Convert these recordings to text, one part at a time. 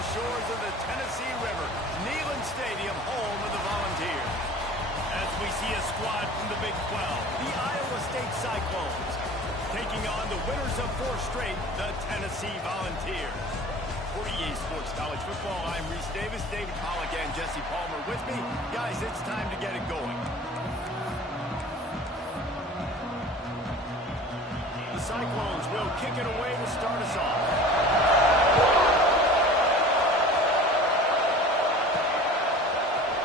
the shores of the Tennessee River, Neyland Stadium, home of the Volunteers. As we see a squad from the Big 12, the Iowa State Cyclones, taking on the winners of 4 straight, the Tennessee Volunteers. For EA Sports College Football, I'm Reese Davis, David Pollack, and Jesse Palmer with me. Guys, it's time to get it going. The Cyclones will kick it away to start us off.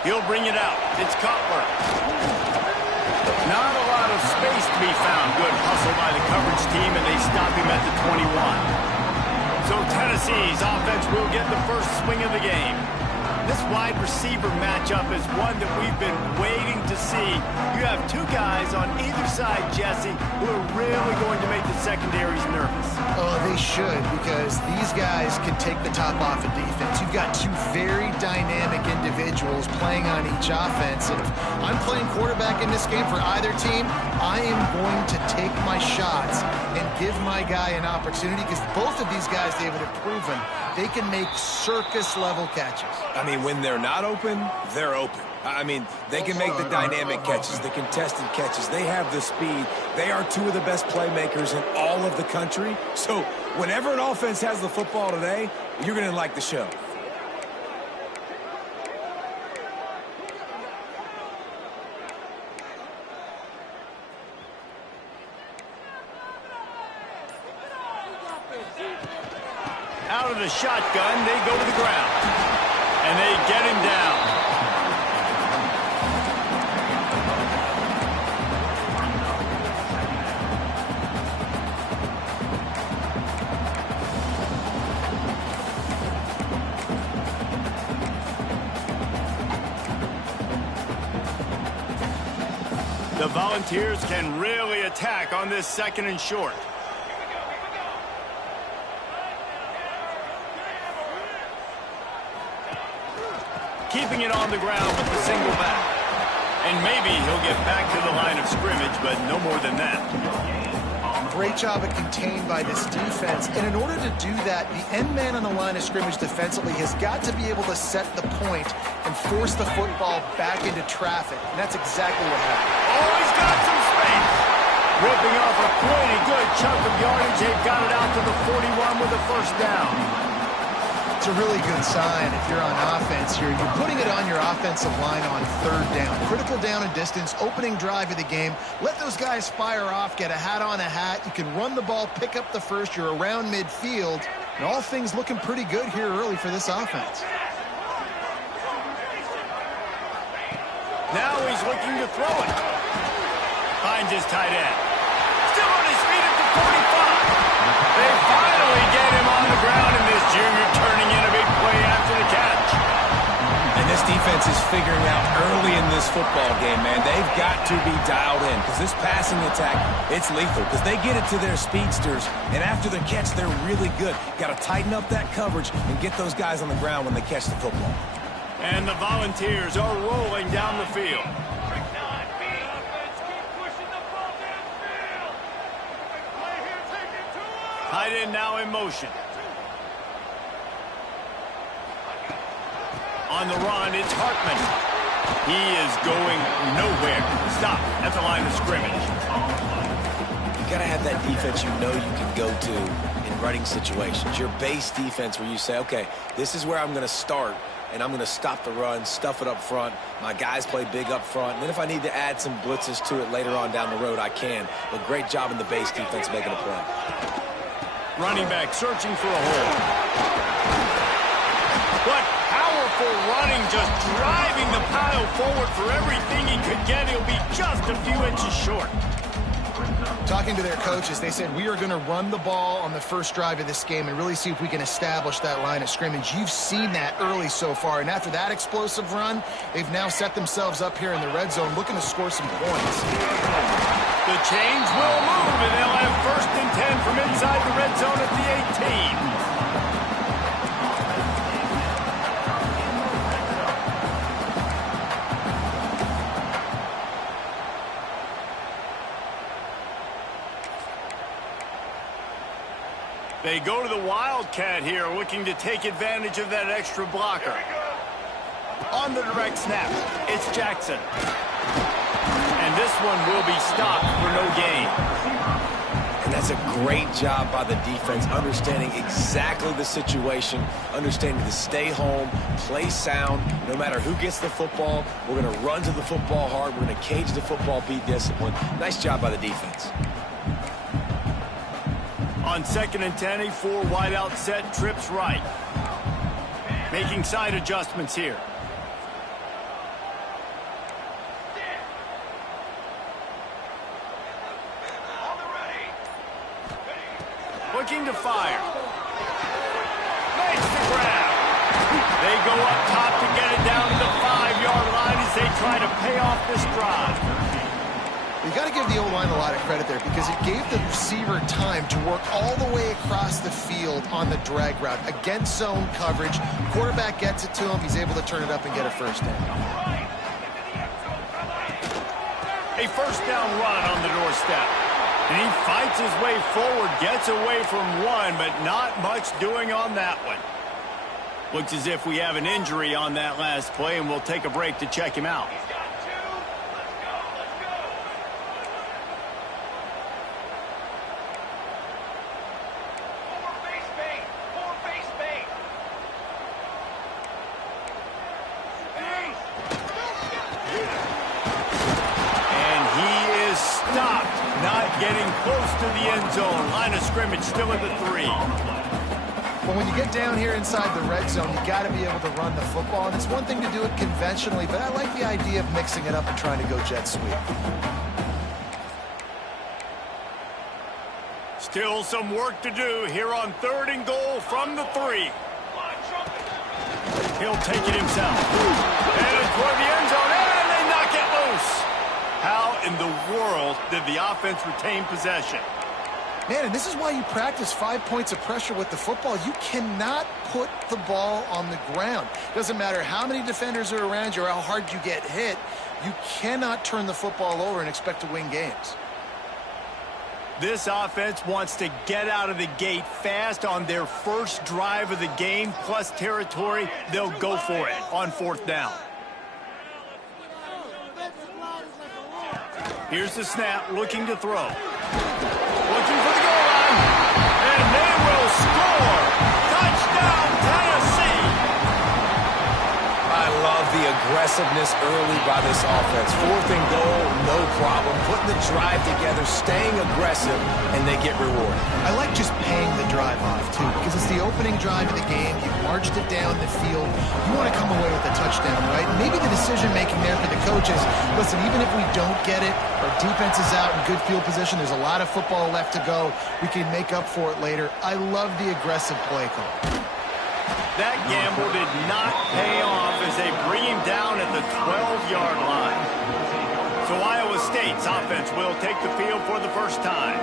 He'll bring it out. It's Cutler. Not a lot of space to be found. Good hustle by the coverage team, and they stop him at the 21. So Tennessee's offense will get the first swing of the game. This wide receiver matchup is one that we've been waiting to see. You have 2 guys on either side, Jesse, who are really going to make the secondaries nervous. Oh, they should, because these guys can take the top off of defense. You've got 2 very dynamic individuals playing on each offense. And if I'm playing quarterback in this game for either team, I am going to take my shots and give my guy an opportunity, because both of these guys, David, have proven they can make circus-level catches. I mean, when they're not open, they're open. I mean, they can make the dynamic catches, the contested catches. They have the speed. They are 2 of the best playmakers in all of the country. So whenever an offense has the football today, you're going to like the show. Out of the shotgun, they go to the ground. And they get him down. The Volunteers can really attack on this 2nd and short. Keeping it on the ground with the single back. And maybe he'll get back to the line of scrimmage, but no more than that. Great job at contained by this defense. And in order to do that, the end man on the line of scrimmage defensively has got to be able to set the point and force the football back into traffic. And that's exactly what happened. Oh, he's got some space. Ripping off a pretty good chunk of yardage. They've got it out to the 41 with a first down. It's a really good sign if you're on offense here. You're putting it on your offensive line on 3rd down. Critical down and distance, opening drive of the game. Let those guys fire off, get a hat on a hat. You can run the ball, pick up the first. You're around midfield. And all things looking pretty good here early for this offense. Now he's looking to throw it. Finds his tight end. Still on his feet at the 45. They finally get him on the ground, and this junior turning in a big play after the catch. And this defense is figuring out early in this football game, man. They've got to be dialed in, because this passing attack, it's lethal, because they get it to their speedsters, and after the catch, they're really good. Got to tighten up that coverage and get those guys on the ground when they catch the football. And the Volunteers are rolling down the field. Tight end now in motion. On the run, it's Hartman. He is going nowhere. Stop at the line of scrimmage. You got to have that defense you know you can go to in running situations. Your base defense where you say, okay, this is where I'm going to start, and I'm going to stop the run, stuff it up front. My guys play big up front. And then if I need to add some blitzes to it later on down the road, I can. But great job in the base defense making a play. Running back searching for a hole. What powerful running, just driving the pile forward for everything he could get. He'll be just a few inches short. Talking to their coaches, they said, we are going to run the ball on the first drive of this game and really see if we can establish that line of scrimmage. You've seen that early so far, and after that explosive run, they've now set themselves up here in the red zone looking to score some points. The chains will move, and they'll have 1st and 10 from inside the red zone at the 18. They go to the Wildcat here, looking to take advantage of that extra blocker. On the direct snap, it's Jackson. And this one will be stopped for no gain. And that's a great job by the defense, understanding exactly the situation, understanding to stay home, play sound. No matter who gets the football, we're going to run to the football hard. We're going to cage the football, be disciplined. Nice job by the defense. On 2nd and 10, a 4 wideout set, trips right. Making side adjustments here. Looking to fire. Makes the grab. They go up top to get it down to the 5-yard line as they try to pay off this drive. You got to give the O-line a lot of credit there because it gave the receiver time to work all the way across the field on the drag route against zone coverage. Quarterback gets it to him. He's able to turn it up and get a first down. A first down run on the doorstep. And he fights his way forward, gets away from one, but not much doing on that one. Looks as if we have an injury on that last play, and we'll take a break to check him out. Getting close to the end zone. Line of scrimmage still at the 3. Well, when you get down here inside the red zone, you got to be able to run the football. And it's one thing to do it conventionally, but I like the idea of mixing it up and trying to go jet sweep. Still some work to do here on 3rd and goal from the 3. He'll take it himself. And it's toward the end zone, and they knock it loose. How in the world did the offense retain possession? Man, and this is why you practice 5 points of pressure with the football. You cannot put the ball on the ground. Doesn't matter how many defenders are around you or how hard you get hit. You cannot turn the football over and expect to win games. This offense wants to get out of the gate fast on their first drive of the game, plus territory. They'll go for it on 4th down. Here's the snap, looking to throw. Looking for the goal line. And they will score. Touchdown, Tennessee. I love the aggressiveness early by this offense. 4th and goal, no problem. Putting the drive together, staying aggressive, and they get rewarded. I like just paying the drive off, too, because it's the opening drive of the game. You've marched it down the field. You want to come away with a touchdown, right? And maybe the decision-making there for the coaches, listen, even if we don't get it, our defense is out in good field position. There's a lot of football left to go. We can make up for it later. I love the aggressive play call. That gamble did not pay off as they bring him down at the 12-yard line. So Iowa State's offense will take the field for the first time.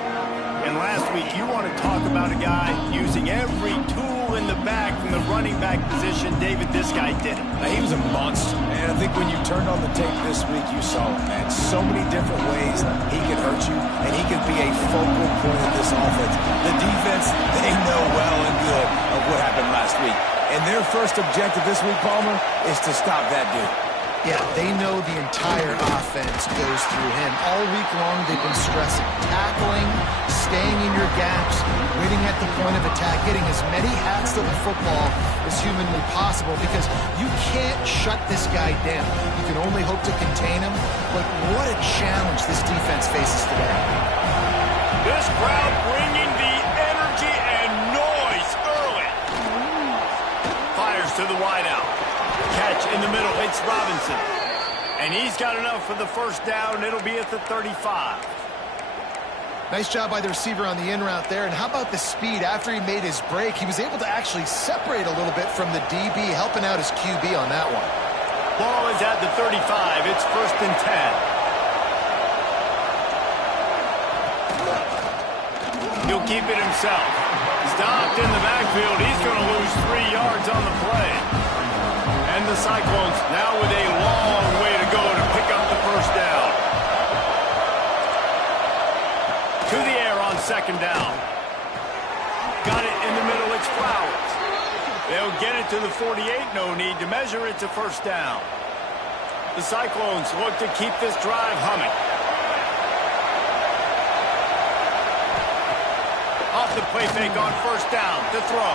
And last week, you want to talk about a guy using every tool in the bag from the running back position. David, this guy did it. He was a monster. And I think when you turned on the tape this week, you saw, man, so many different ways he can hurt you, and he can be a focal point of this offense. The defense, they know well and good of what happened last week. And their first objective this week, Palmer, is to stop that dude. Yeah, they know the entire offense goes through him. All week long, they've been stressing tackling, staying in your gaps, waiting at the point of attack, getting as many hats to the football as humanly possible because you can't shut this guy down. You can only hope to contain him, but what a challenge this defense faces today. This crowd bringing the energy and noise early. Fires to the wideout. Catch in the middle, it's Robinson. And he's got enough for the first down. It'll be at the 35. Nice job by the receiver on the in route there. And how about the speed? After he made his break, he was able to actually separate a little bit from the DB, helping out his QB on that one. Ball is at the 35. It's 1st and 10. He'll keep it himself. Stopped in the backfield. He's going to lose 3 yards on the play. And the Cyclones now with a long way to go to pick up the first down. To the air on 2nd down. Got it in the middle. It's Flowers. They'll get it to the 48. No need to measure. It's a first down. The Cyclones look to keep this drive humming. Off the play fake on first down. To throw.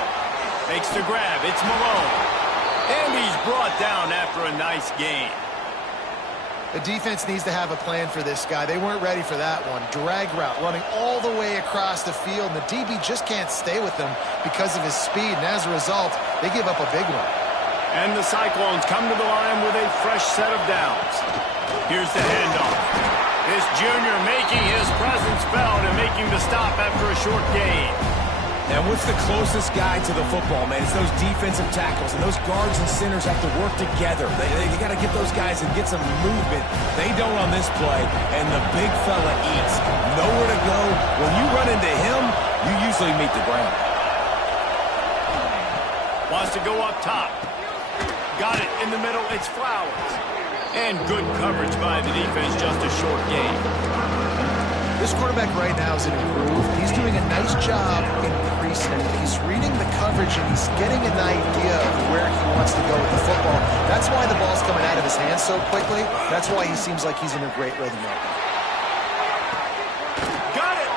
Makes the grab. It's Malone. And he's brought down after a nice gain. The defense needs to have a plan for this guy. They weren't ready for that one. Drag route, running all the way across the field, and the DB just can't stay with him because of his speed, and as a result, they give up a big one. And the Cyclones come to the line with a fresh set of downs. Here's the handoff. This junior making his presence felt and making the stop after a short gain. And what's the closest guy to the football, man? It's those defensive tackles, and those guards and centers have to work together. They got to get those guys and get some movement. They don't on this play, and the big fella eats. Nowhere to go. When you run into him, you usually meet the ground. Wants to go up top. Got it in the middle. It's Flowers. And good coverage by the defense, just a short gain. This quarterback right now is improved. He's doing a nice job increasing it. He's reading the coverage, and he's getting an idea of where he wants to go with the football. That's why the ball's coming out of his hands so quickly. That's why he seems like he's in a great rhythm right now. Got it!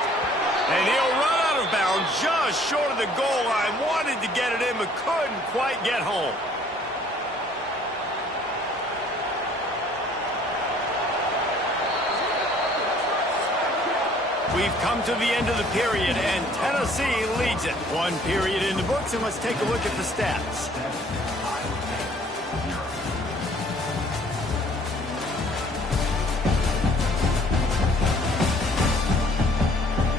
And he'll run out of bounds just short of the goal line. Wanted to get it in, but couldn't quite get home. We've come to the end of the period, and Tennessee leads it. One period in the books, and let's take a look at the stats.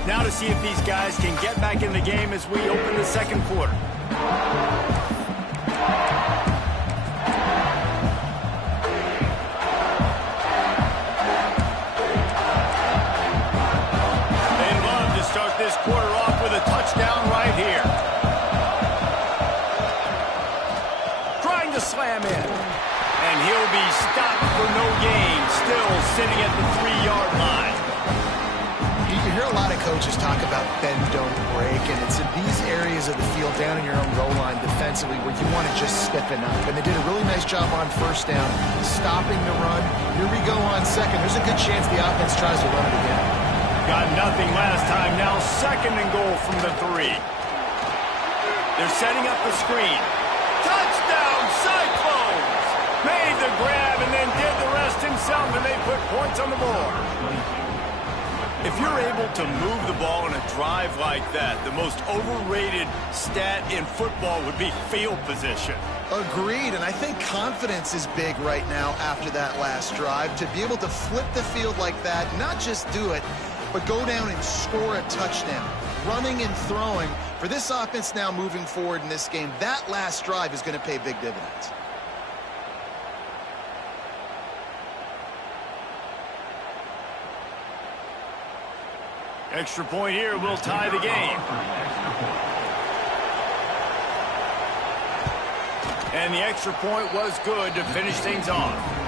Now to see if these guys can get back in the game as we open the second quarter. This quarter off with a touchdown right here. Trying to slam in. And he'll be stopped for no gain. Still sitting at the 3-yard line. You hear a lot of coaches talk about bend, don't break, and it's in these areas of the field down in your own goal line defensively where you want to just stiffen up. And they did a really nice job on first down, stopping the run. Here we go on second. There's a good chance the offense tries to run it again. Got nothing last time. Now second and goal from the 3. They're setting up the screen. Touchdown, Cyclones! Made the grab and then did the rest himself, and they put points on the board. If you're able to move the ball in a drive like that, the most overrated stat in football would be field position. Agreed, and I think confidence is big right now after that last drive. To be able to flip the field like that, not just do it, but go down and score a touchdown. Running and throwing. For this offense now moving forward in this game, that last drive is going to pay big dividends. Extra point here will tie the game. And the extra point was good to finish things off.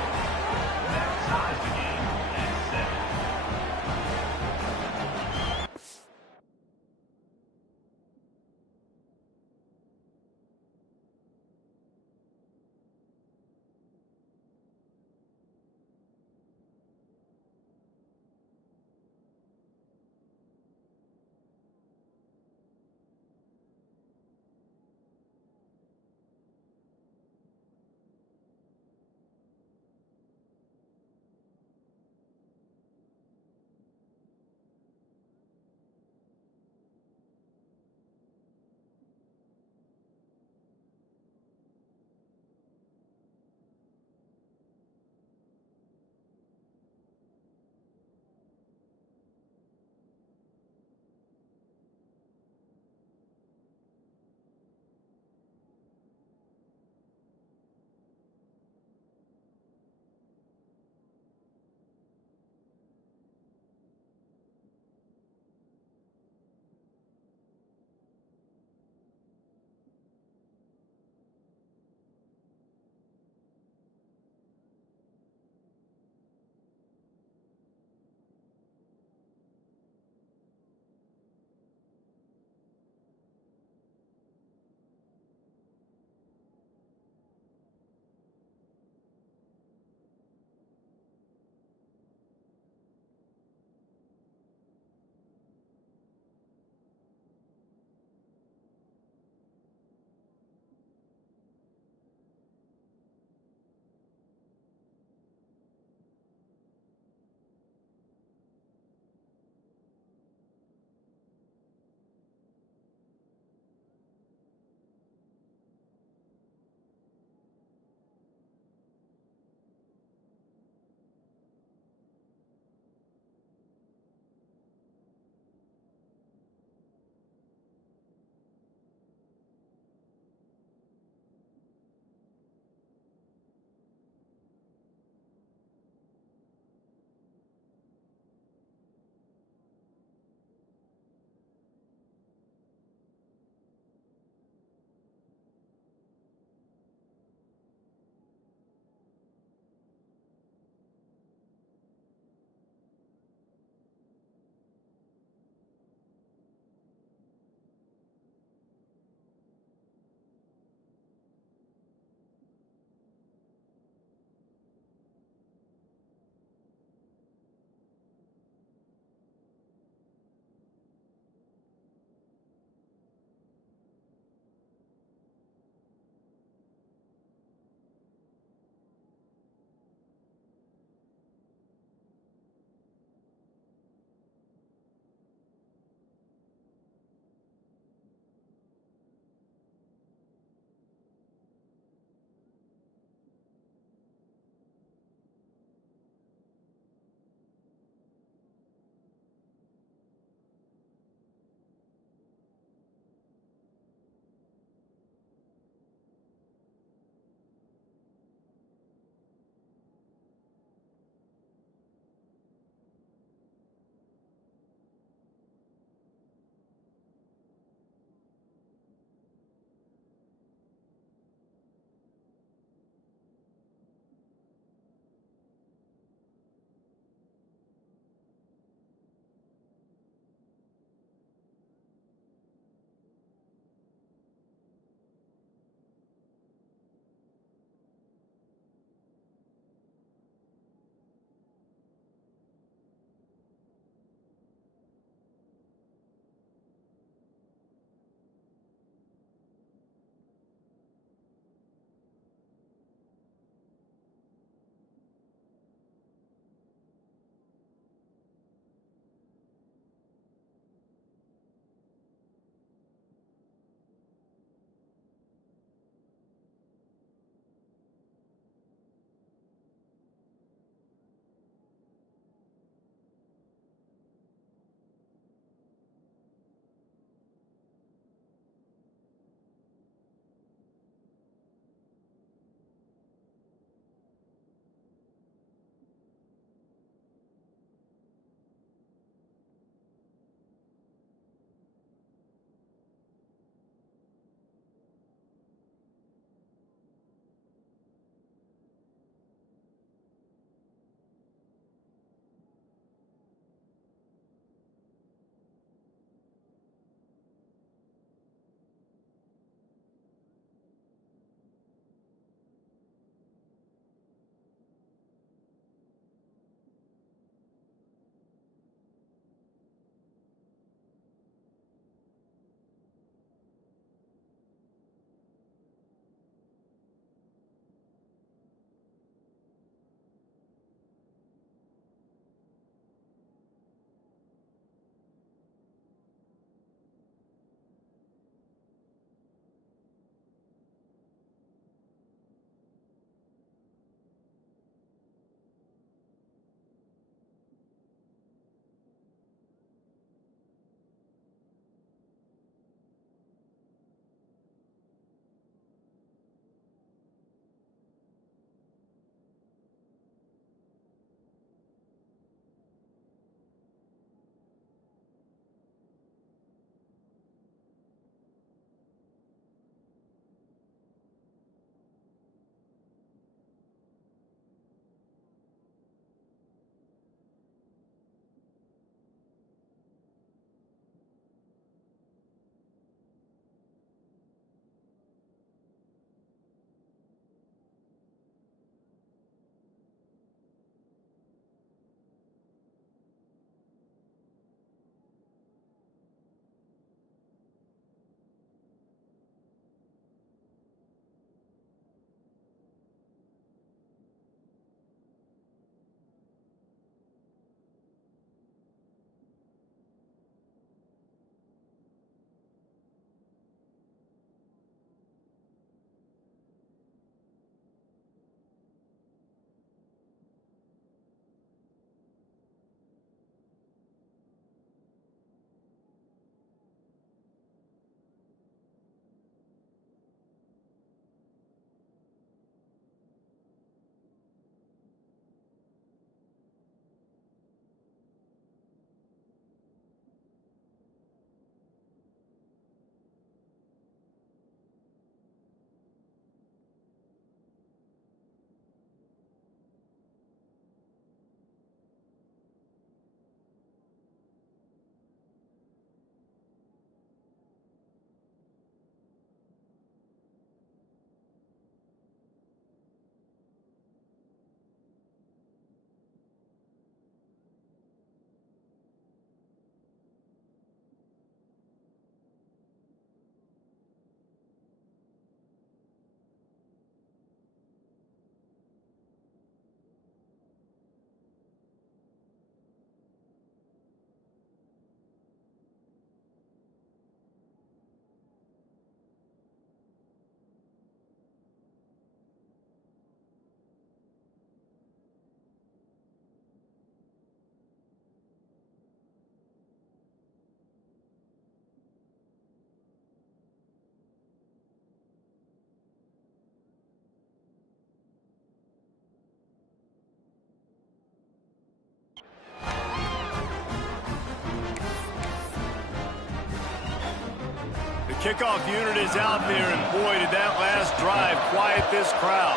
Kickoff unit is out there, and boy, did that last drive quiet this crowd.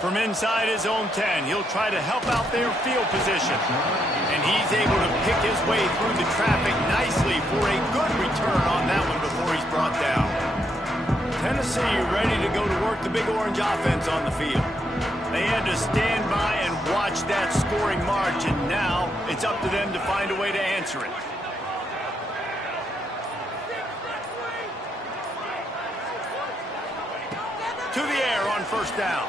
From inside his own 10, he'll try to help out their field position. And he's able to pick his way through the traffic nicely for a good return on that one before he's brought down. Tennessee ready to go to work the Big Orange offense on the field. They had to stand by and watch that scoring march, and now it's up to them to find a way to answer it. To the air on first down.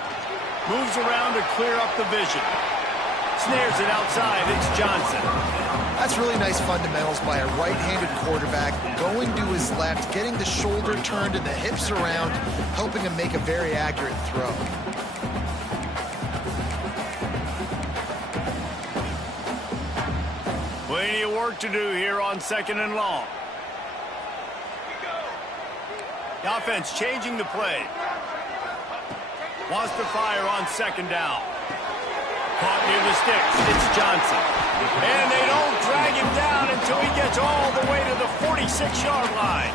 Moves around to clear up the vision. Snares it outside. It's Johnson. That's really nice fundamentals by a right-handed quarterback, going to his left, getting the shoulder turned and the hips around, helping him make a very accurate throw. Plenty of work to do here on 2nd and long. The offense changing the play. Wants to fire on 2nd down. Caught near the sticks. It's Johnson. And they don't drag him down until he gets all the way to the 46-yard line.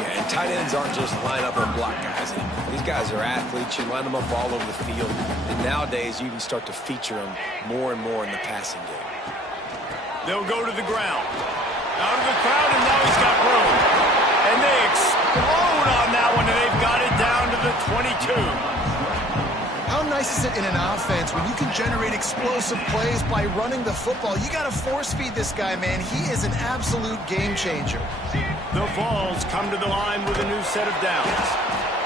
Yeah, and tight ends aren't just line up and block guys anymore. These guys are athletes. You line them up all over the field. And nowadays, you can start to feature them more and more in the passing game. They'll go to the ground. Out of the crowd, and now he's got room. And they explode on that one, and they've got it down to the 22. How nice is it in an offense when you can generate explosive plays by running the football? You got to force-feed this guy, man. He is an absolute game changer. The Vols come to the line with a new set of downs.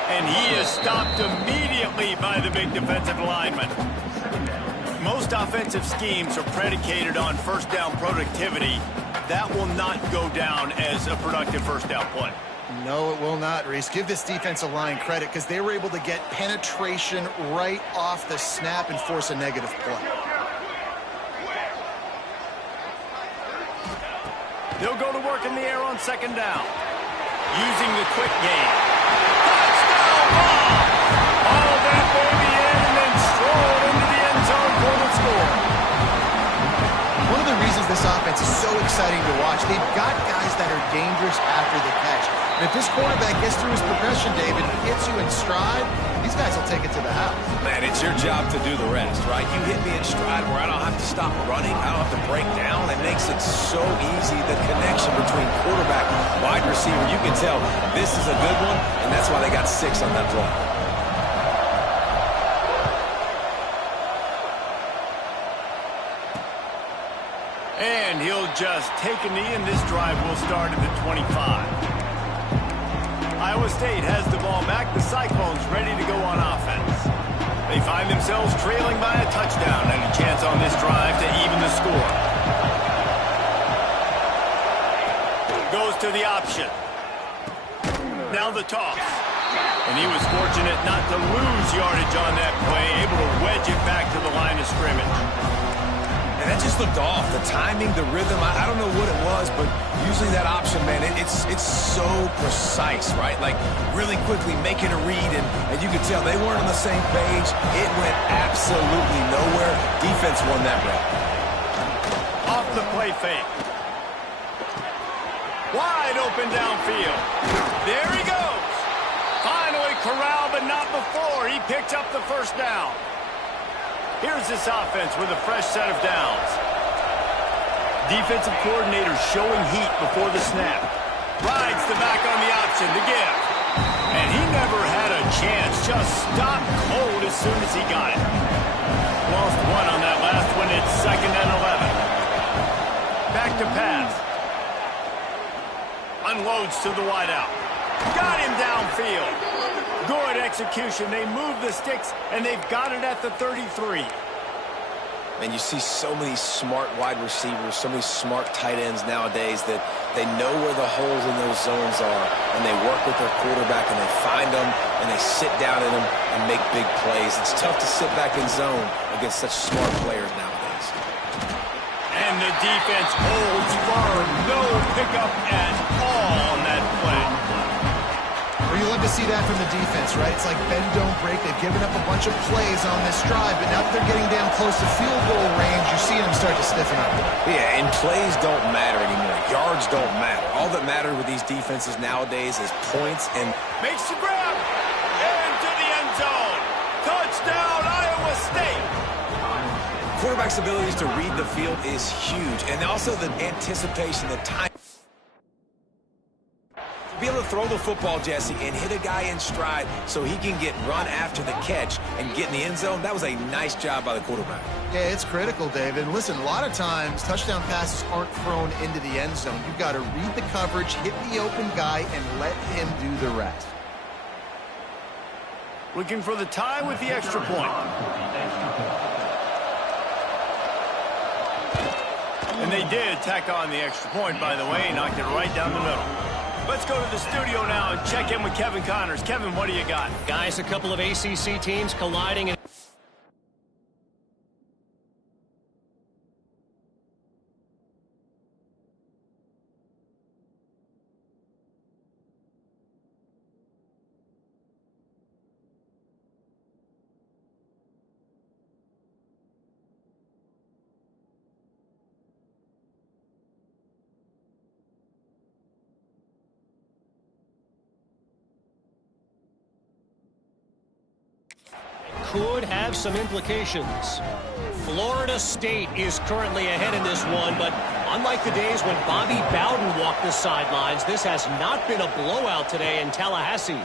And he is stopped immediately by the big defensive lineman. Most offensive schemes are predicated on first down productivity. That will not go down as a productive first down play. No, it will not, Reese. Give this defensive line credit because they were able to get penetration right off the snap and force a negative play. They'll go to work in the air on 2nd down. Using the quick game. Touchdown ball! All that baby in and then strolled into the end zone for the score. One of the reasons this offense is so exciting to watch, they've got guys that are dangerous after the catch. And if this quarterback gets through his progression, David, hits you in stride, these guys will take it to the house. Man, it's your job to do the rest, right? You hit me in stride where I don't have to stop running. I don't have to break down. It makes it so easy, the connection between quarterback, wide receiver. You can tell this is a good one, and that's why they got 6 on that play. And he'll just take a knee, and this drive will start at the 25. Iowa State has the ball back. The Cyclones ready to go on offense. They find themselves trailing by a touchdown and a chance on this drive to even the score. Goes to the option. Now the toss. And he was fortunate not to lose yardage on that play, able to wedge it back to the line of scrimmage. And that just looked off. The timing, the rhythm, I don't know what it was, but usually that option, man, it's so precise, right? Like really quickly making a read, and you could tell they weren't on the same page. It went absolutely nowhere. Defense won that rep. Off the play fake. Wide open downfield. There he goes. Finally corralled, but not before. He picked up the first down. Here's this offense with a fresh set of downs. Defensive coordinator showing heat before the snap. Rides the back on the option to give. And he never had a chance. Just stopped cold as soon as he got it. Lost 1 on that last one. It's 2nd and 11. Back to pass. Unloads to the wideout. Got him downfield. Good execution. They move the sticks, and they've got it at the 33. And you see so many smart wide receivers, so many smart tight ends nowadays that they know where the holes in those zones are, and they work with their quarterback, and they find them, and they sit down in them and make big plays. It's tough to sit back in zone against such smart players nowadays. And the defense holds firm. No pickup at all on that play. Are you love to see that from the defense, right? It's like bend, don't break. They've given up a bunch of plays on this drive, but now that they're getting down close to field goal range, you're seeing them start to stiffen up. Yeah, and plays don't matter anymore. Yards don't matter. All that matters with these defenses nowadays is points and... Makes the grab. Into the end zone. Touchdown, Iowa State. Quarterback's abilities to read the field is huge, and also the anticipation, the time. Be able to throw the football, Jesse, and hit a guy in stride so he can get run after the catch and get in the end zone. That was a nice job by the quarterback. Yeah, it's critical, David. And listen, a lot of times touchdown passes aren't thrown into the end zone. You've got to read the coverage, hit the open guy, and let him do the rest. Looking for the tie with the extra point. And they did tack on the extra point, by the way, knocked it right down the middle. Let's go to the studio now and check in with Kevin Connors. Kevin, what do you got? Guys, a couple of ACC teams colliding. Could have some implications. Florida State is currently ahead in this one, but unlike the days when Bobby Bowden walked the sidelines, this has not been a blowout today in Tallahassee.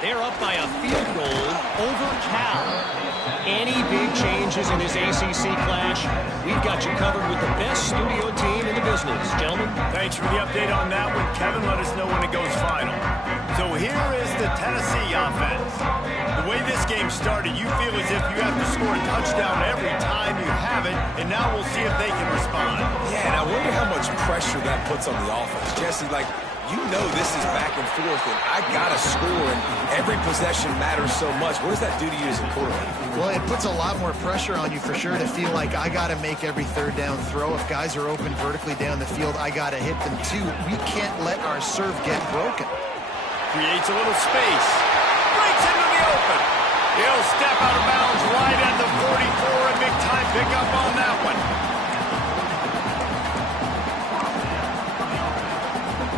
They're up by a field goal over Cal. Any big changes in this ACC clash, we've got you covered with the best studio team in the business. Gentlemen. Thanks for the update on that one, Kevin. Let us know when it goes final. So here is the Tennessee offense. The way this game started, you feel as if you have to score a touchdown every time you have it, and now we'll see if they can respond. Yeah, and I wonder how much pressure that puts on the offense. Jesse, like, you know this is back and forth, and I got to score, and every possession matters so much. What does that do to you as a quarterback? Well, it puts a lot more pressure on you for sure to feel like I got to make every third down throw. If guys are open vertically down the field, I got to hit them too. We can't let our serve get broken. Creates a little space. Breaks into the open. He'll step out of bounds right at the 44, a big time pickup on that one.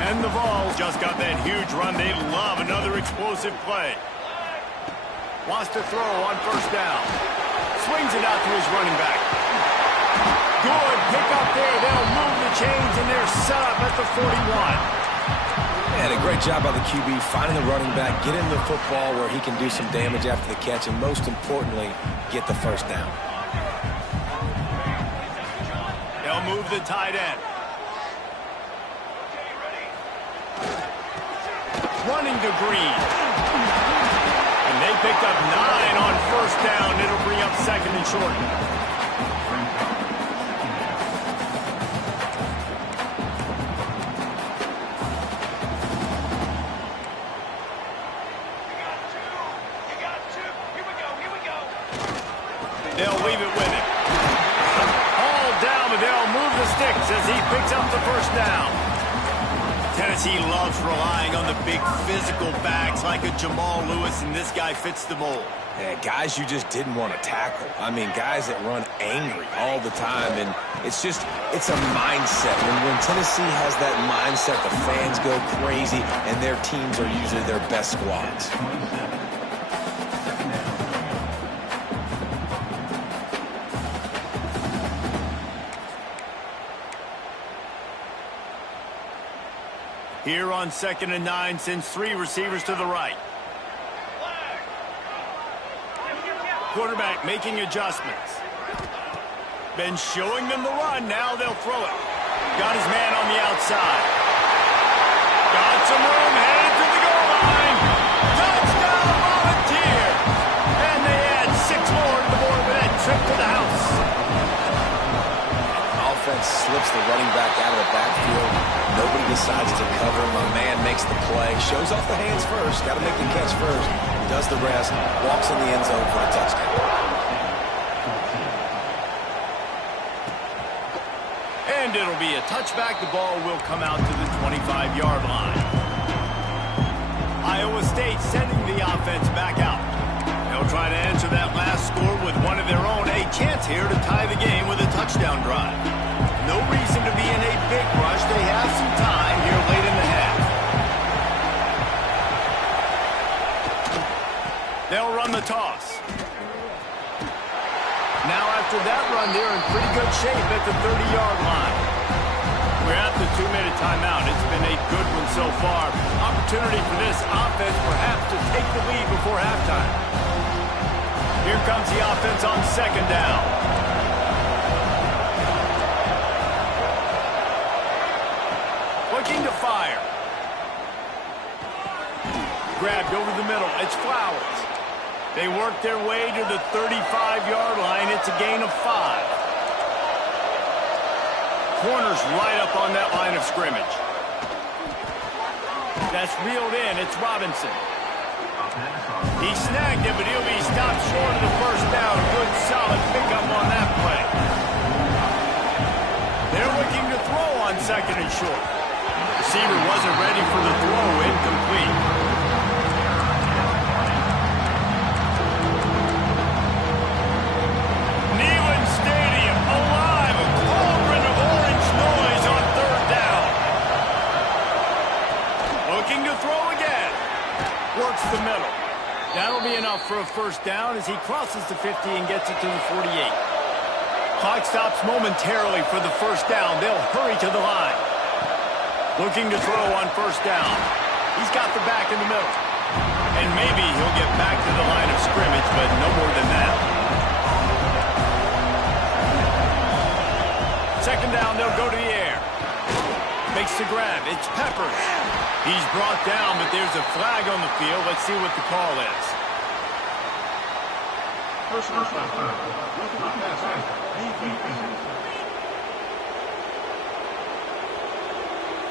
And the Vols just got that huge run. They love another explosive play. Wants to throw on first down. Swings it out to his running back. Good pickup there. They'll move the chains, and they're set up at the 41. And a great job by the QB finding the running back, get him the football where he can do some damage after the catch, and most importantly, get the first down. They'll move the tight end. Running to Green. And they picked up 9 on first down. It'll bring up second and short. They'll leave it with him. All down, but they'll move the sticks as he picks up the first down. Tennessee loves relying on the big physical backs like a Jamal Lewis, and this guy fits the mold. Yeah, guys you just didn't want to tackle. I mean, guys that run angry all the time, and it's a mindset. When Tennessee has that mindset, the fans go crazy, and their teams are usually their best squads. Here on 2nd and 9, sends 3 receivers to the right. Quarterback making adjustments. Been showing them the run. Now they'll throw it. Got his man on the outside. Got some room. Headed to the goal line. Touchdown, Volunteers. And they add 6 more to the board with that trip to the house. Offense slips the running back out of the backfield. Nobody decides to cover. My man makes the play. Shows off the hands first. Got to make the catch first. Does the rest. Walks in the end zone for a touchdown. And it'll be a touchback. The ball will come out to the 25-yard line. Iowa State sending the offense back out. They'll try to answer that last score with one of their own. A chance here to tie the game with a touchdown drive. No reason to be in a big rush. They have some time here late in the half. They'll run the toss. Now after that run, they're in pretty good shape at the 30-yard line. We're at the 2-minute timeout. It's been a good one so far. Opportunity for this offense perhaps to take the lead before halftime. Here comes the offense on second down. Looking to fire. Grabbed over the middle. It's Flowers. They work their way to the 35-yard line. It's a gain of 5. Corner's right up on that line of scrimmage. That's reeled in. It's Robinson. He snagged it, but he'll be stopped short of the first down. Good, solid pickup on that play. They're looking to throw on second and short. Receiver wasn't ready for the throw. Incomplete. Works the middle. That'll be enough for a first down as he crosses the 50 and gets it to the 48. Clock stops momentarily for the first down. They'll hurry to the line. Looking to throw on first down. He's got the back in the middle. And maybe he'll get back to the line of scrimmage, but no more than that. Second down, they'll go to the air. Makes the grab. It's Peppers. He's brought down, but there's a flag on the field. Let's see what the call is.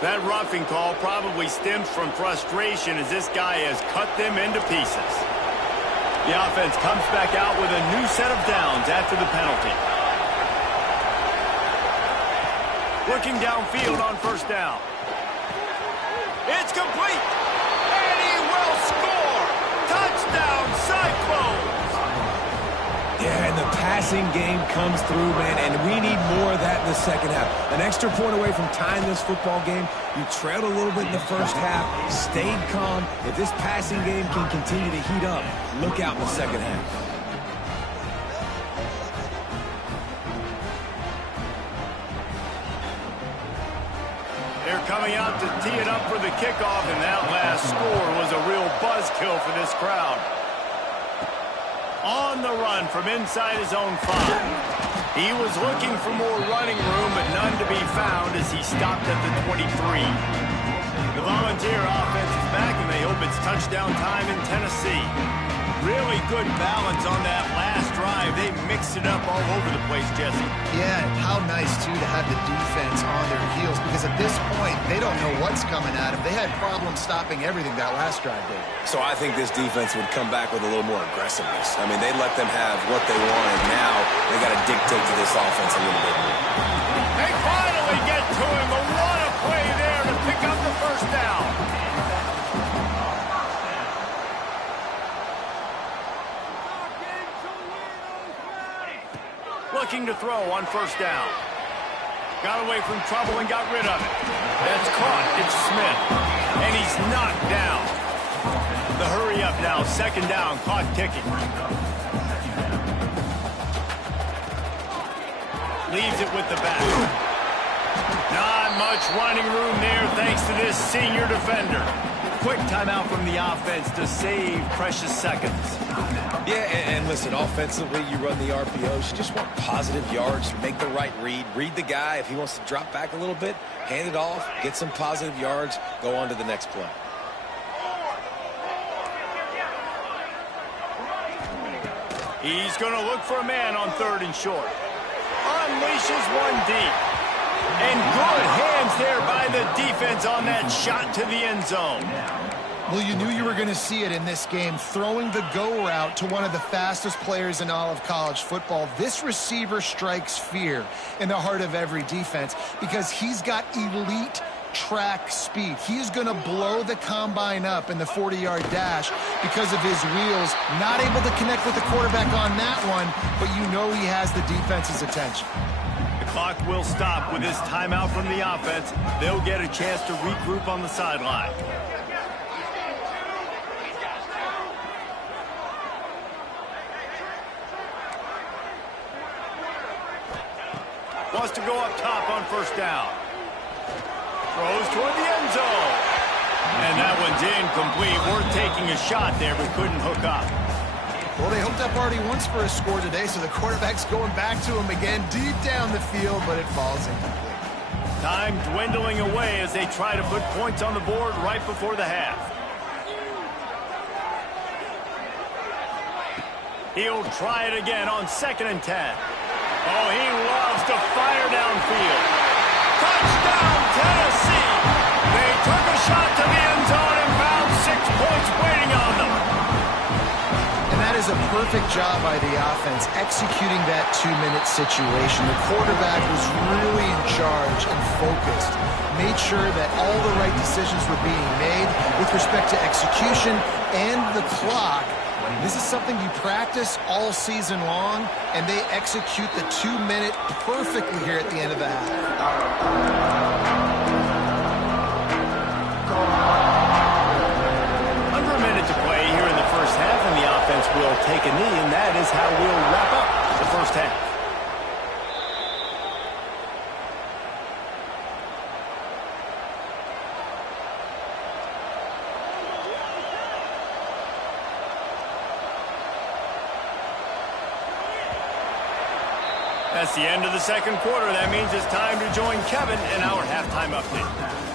That roughing call probably stems from frustration as this guy has cut them into pieces. The offense comes back out with a new set of downs after the penalty. Looking downfield on first down. It's complete. And he will score. Touchdown, Cyclones. Yeah, and the passing game comes through, man, and we need more of that in the second half. An extra point away from tying this football game. You trailed a little bit in the first half, stayed calm. If this passing game can continue to heat up, look out in the second half. Coming out to tee it up for the kickoff, and that last score was a real buzzkill for this crowd. On the run from inside his own 5. He was looking for more running room, but none to be found as he stopped at the 23. The Volunteer offense is back, and they hope it's touchdown time in Tennessee. Really good balance on that last drive. They mixed it up all over the place, Jesse. Yeah, how nice, too, to have the defense on their heels, because at this point, they don't know what's coming at them. They had problems stopping everything that last drive did. So I think this defense would come back with a little more aggressiveness. I mean, they let them have what they wanted. Now they got to dictate to this offense a little bit more. They finally get to him, but what a play there to pick up the first down. Looking to throw on first down. Got away from trouble and got rid of it. That's caught. It's Smith. And he's knocked down. The hurry up now. Second down. Clock ticking. Leaves it with the back. Not much running room there thanks to this senior defender. Quick timeout from the offense to save precious seconds. Yeah, and listen, offensively, you run the RPOs. You just want positive yards, make the right read. Read the guy. If he wants to drop back a little bit, hand it off, get some positive yards, go on to the next play. He's going to look for a man on third and short. Unleashes one deep. And good hands there by the defense on that shot to the end zone. Well, you knew you were going to see it in this game, throwing the go route to one of the fastest players in all of college football. This receiver strikes fear in the heart of every defense because he's got elite track speed. He is going to blow the combine up in the 40-yard dash because of his wheels. Not able to connect with the quarterback on that one, but you know he has the defense's attention. The clock will stop with this timeout from the offense. They'll get a chance to regroup on the sideline. Wants to go up top on first down. Throws toward the end zone. And that one's incomplete. Worth taking a shot there, but couldn't hook up. Well, they hooked up already once for a score today, so the quarterback's going back to him again deep down the field, but it falls incomplete. Time dwindling away as they try to put points on the board right before the half. He'll try it again on 2nd and 10. Oh, he loves to fire downfield. Touchdown, Tennessee! They took a shot to the end zone and found 6 points waiting on them. And that is a perfect job by the offense, executing that 2-minute situation. The quarterback was really in charge and focused. Made sure that all the right decisions were being made with respect to execution and the clock. This is something you practice all season long, and they execute the 2-minute perfectly here at the end of the half. Under a minute to play here in the first half, and the offense will take a knee, and that is how we'll wrap up the first half. That's the end of the second quarter. That means it's time to join Kevin in our halftime update.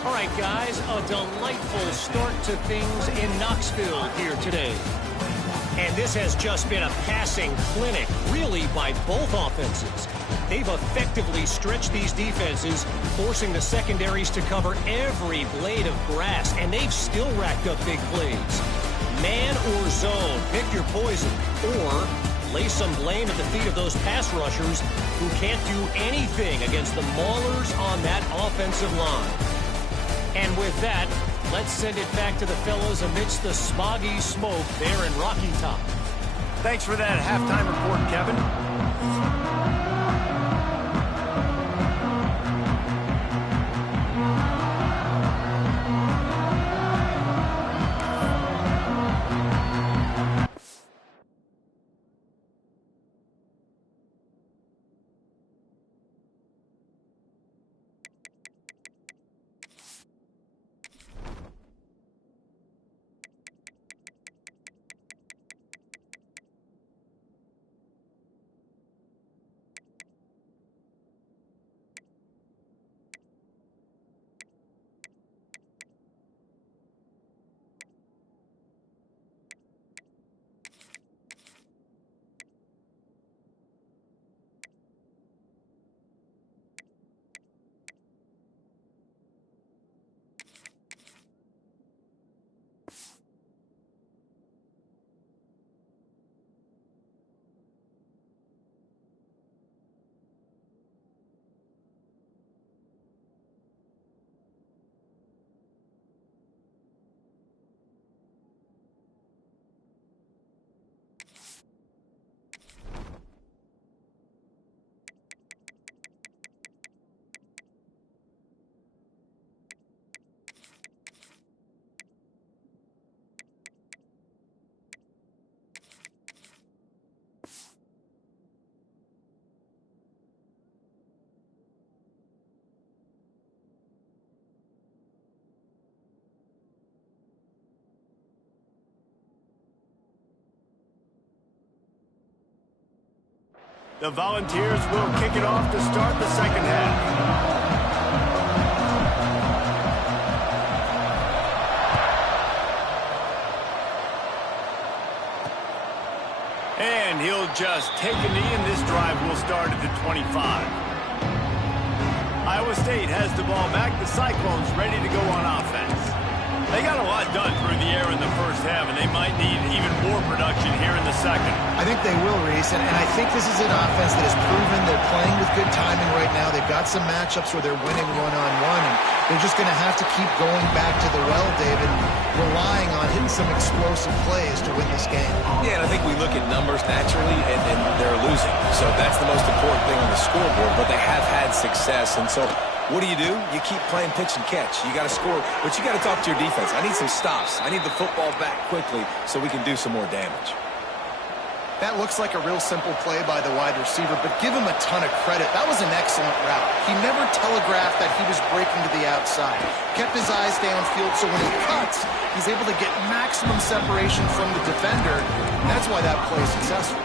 All right, guys, a delightful start to things in Knoxville here today. And this has just been a passing clinic, really, by both offenses. They've effectively stretched these defenses, forcing the secondaries to cover every blade of grass, and they've still racked up big plays. Man or zone, pick your poison, or lay some blame at the feet of those pass rushers who can't do anything against the maulers on that offensive line. And with that, let's send it back to the fellas amidst the smoggy smoke there in Rocky Top. Thanks for that halftime report, Kevin. The Volunteers will kick it off to start the second half. And he'll just take a knee, and this drive will start at the 25. Iowa State has the ball back. The Cyclones ready to go on offense. They got a lot done through the air in the first half, and they might need even more production here in the second. I think they will, Reese, and I think this is an offense that has proven they're playing with good timing right now. They've got some matchups where they're winning one-on-one, and They're just going to have to keep going back to the well, David, relying on hitting some explosive plays to win this game. Yeah, and I think we look at numbers naturally, and they're losing. So that's the most important thing on the scoreboard, but they have had success. And so what do? You keep playing pitch and catch. You got to score, but you got to talk to your defense. I need some stops. I need the football back quickly so we can do some more damage. That looks like a real simple play by the wide receiver, but give him a ton of credit. That was an excellent route. He never telegraphed that he was breaking to the outside. Kept his eyes downfield, so when he cuts, he's able to get maximum separation from the defender. That's why that play is successful.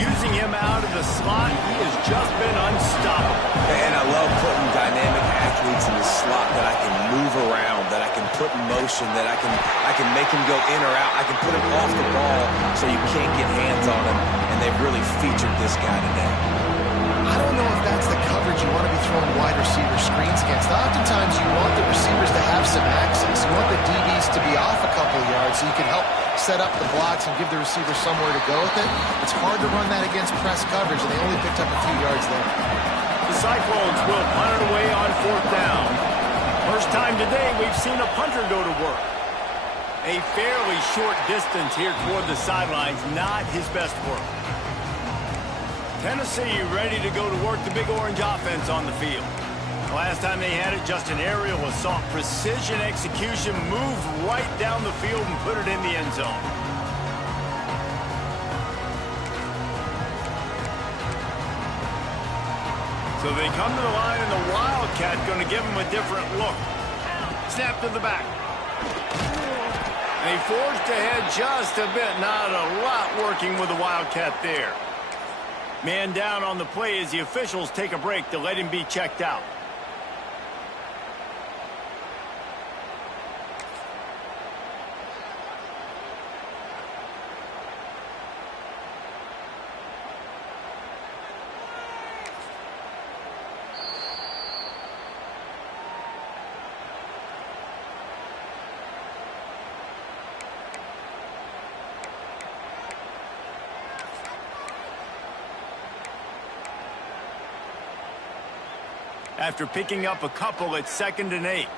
Using him out of the slot, he has just been unstoppable. And I love putting dynamic athletes in the slot that I can move around, that I can put in motion, that I can make him go in or out. I can put him off the ball so you can't get hands on him, and they've really featured this guy today. I don't know if that's the coverage you want to be throwing wide receiver screens against. Oftentimes you want the receivers to have some access. You want the DBs to be off a couple of yards so you can help set up the blocks and give the receiver somewhere to go with it. It's hard to run that against press coverage, and they only picked up a few yards there. The Cyclones will punt it away on 4th down. First time today we've seen a punter go to work. A fairly short distance here toward the sidelines, not his best work. Tennessee ready to go to work the Big Orange offense on the field. Last time they had it, just an aerial assault. Precision execution, moved right down the field and put it in the end zone. So they come to the line, and the Wildcat going to give them a different look. Snap to the back. And he forged ahead just a bit. Not a lot working with the Wildcat there. Man down on the play as the officials take a break to let him be checked out. After picking up a couple at 2nd and 8.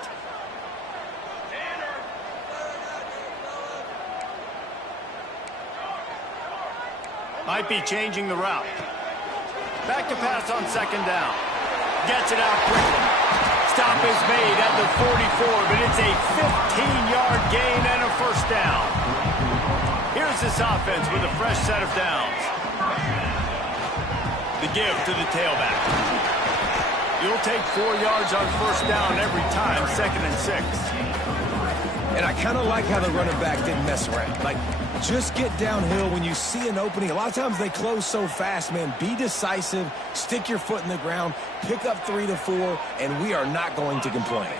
Might be changing the route. Back to pass on 2nd down. Gets it out quickly. Stop is made at the 44, but it's a 15-yard gain and a 1st down. Here's this offense with a fresh set of downs. The give to the tailback. You'll take 4 yards on 1st down every time, 2nd and 6. And I kind of like how the running back didn't mess around. Like, just get downhill when you see an opening. A lot of times they close so fast, man. Be decisive, stick your foot in the ground, pick up 3 to 4, and we are not going to complain.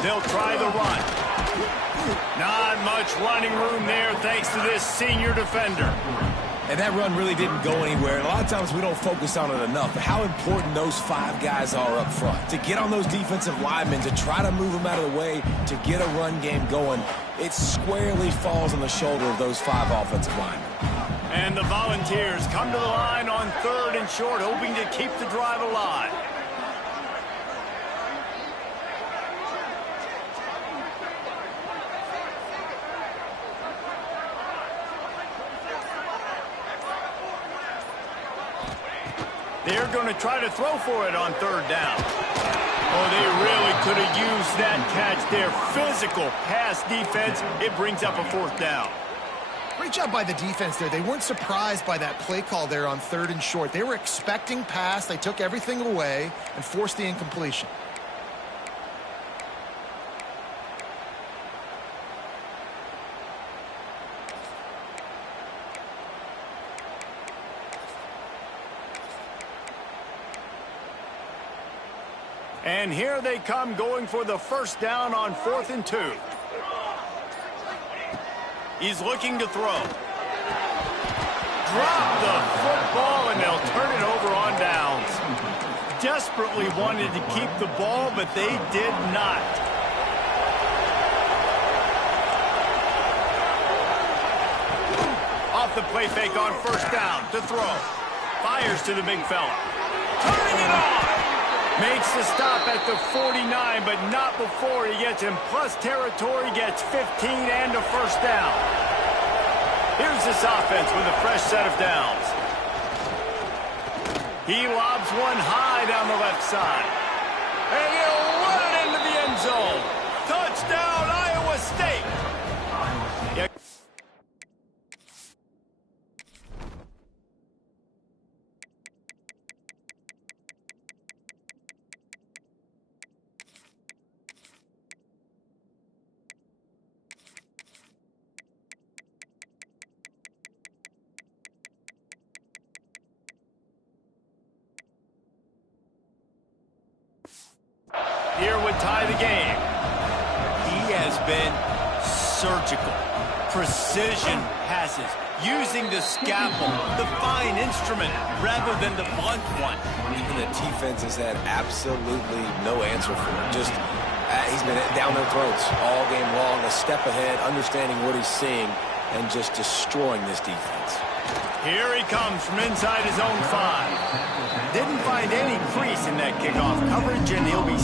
They'll try the run. Not much running room there thanks to this senior defender. And that run really didn't go anywhere. And a lot of times we don't focus on it enough. But how important those 5 guys are up front. To get on those defensive linemen, to try to move them out of the way, to get a run game going, it squarely falls on the shoulder of those 5 offensive linemen. And the Volunteers come to the line on 3rd and short, hoping to keep the drive alive. They're going to try to throw for it on 3rd down. Oh, they really could have used that catch there. Physical pass defense. It brings up a 4th down. Great job by the defense there. They weren't surprised by that play call there on 3rd and short. They were expecting pass. They took everything away and forced the incompletion. And here they come going for the 1st down on 4th and 2. He's looking to throw. Drop the football, and they'll turn it over on downs. desperately wanted to keep the ball, but they did not. Off the play fake on first down to throw. Fires to the big fella. Turning it on. Makes the stop at the 49, but not before he gets in plus territory, gets 15 and a first down. Here's this offense with a fresh set of downs. He lobs one high down the left side. And he'll run it into the end zone. Touchdown, Iowa State. Yeah. Here would tie the game. He has been surgical. Precision passes. Using the scalpel, the fine instrument, rather than the blunt one. Even the defense has had absolutely no answer for him. Just, he's been down their throats all game long, a step ahead, understanding what he's seeing, and just destroying this defense. Here he comes from inside his own 5. Didn't find any crease in that kickoff coverage, and he'll be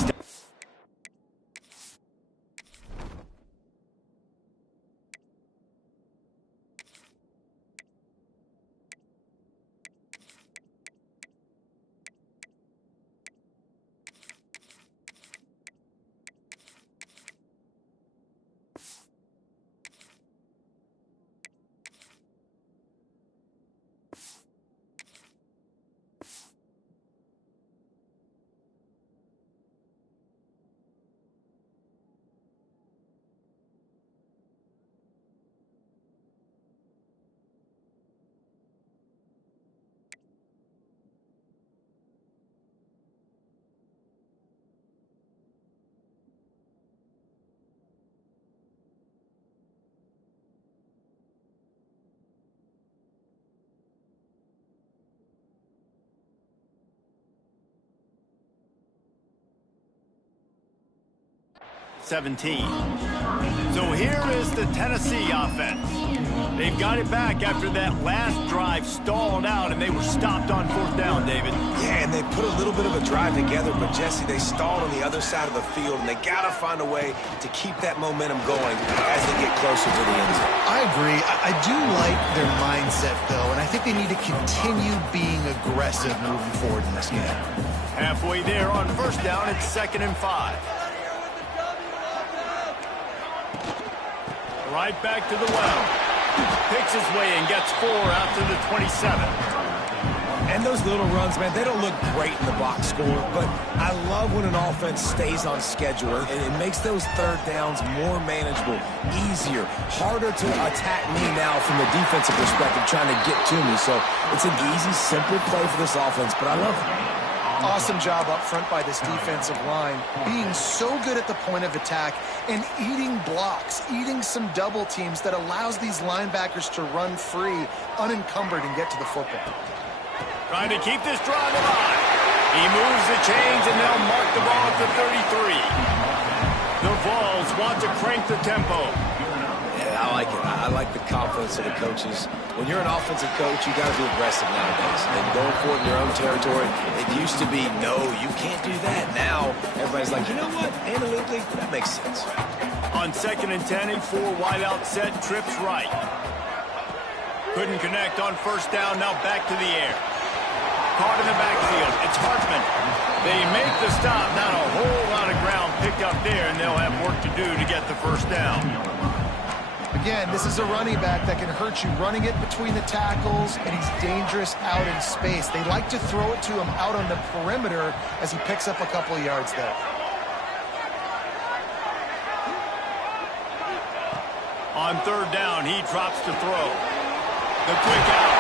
.17. So here is the Tennessee offense. They've got it back after that last drive stalled out, and they were stopped on fourth down, David. Yeah, and they put a little bit of a drive together, but, Jesse, they stalled on the other side of the field, and they got to find a way to keep that momentum going as they get closer to the end zone. I agree. I do like their mindset, though, and I think they need to continue being aggressive moving forward in this game. Halfway there on first down, it's 2nd and 5. Right back to the well. Picks his way and gets 4 out to the 27. And those little runs, man, they don't look great in the box score, but I love when an offense stays on schedule, and it makes those third downs more manageable, easier, harder to attack me now from the defensive perspective, trying to get to me. So it's an easy, simple play for this offense, but I love it. Awesome job up front by this defensive line, being so good at the point of attack and eating blocks, eating some double teams that allows these linebackers to run free, unencumbered, and get to the football. Trying to keep this drive alive. He moves the chains, and they'll mark the ball at the 33. The Vols want to crank the tempo. Yeah, I like it. I like the confidence of the coaches. When you're an offensive coach, you got to be aggressive nowadays. And going for it in your own territory, it used to be, no, you can't do that. Now, everybody's like, you know what? Analytically, that makes sense. On 2nd and 10, a 4-wideout set, trips right. Couldn't connect on first down, now back to the air. Caught in the backfield, it's Hartman. They make the stop, not a whole lot of ground picked up there, and they'll have work to do to get the first down. Again, this is a running back that can hurt you running it between the tackles, and he's dangerous out in space. They like to throw it to him out on the perimeter as he picks up a couple of yards there. On third down, he drops to throw. The quick out.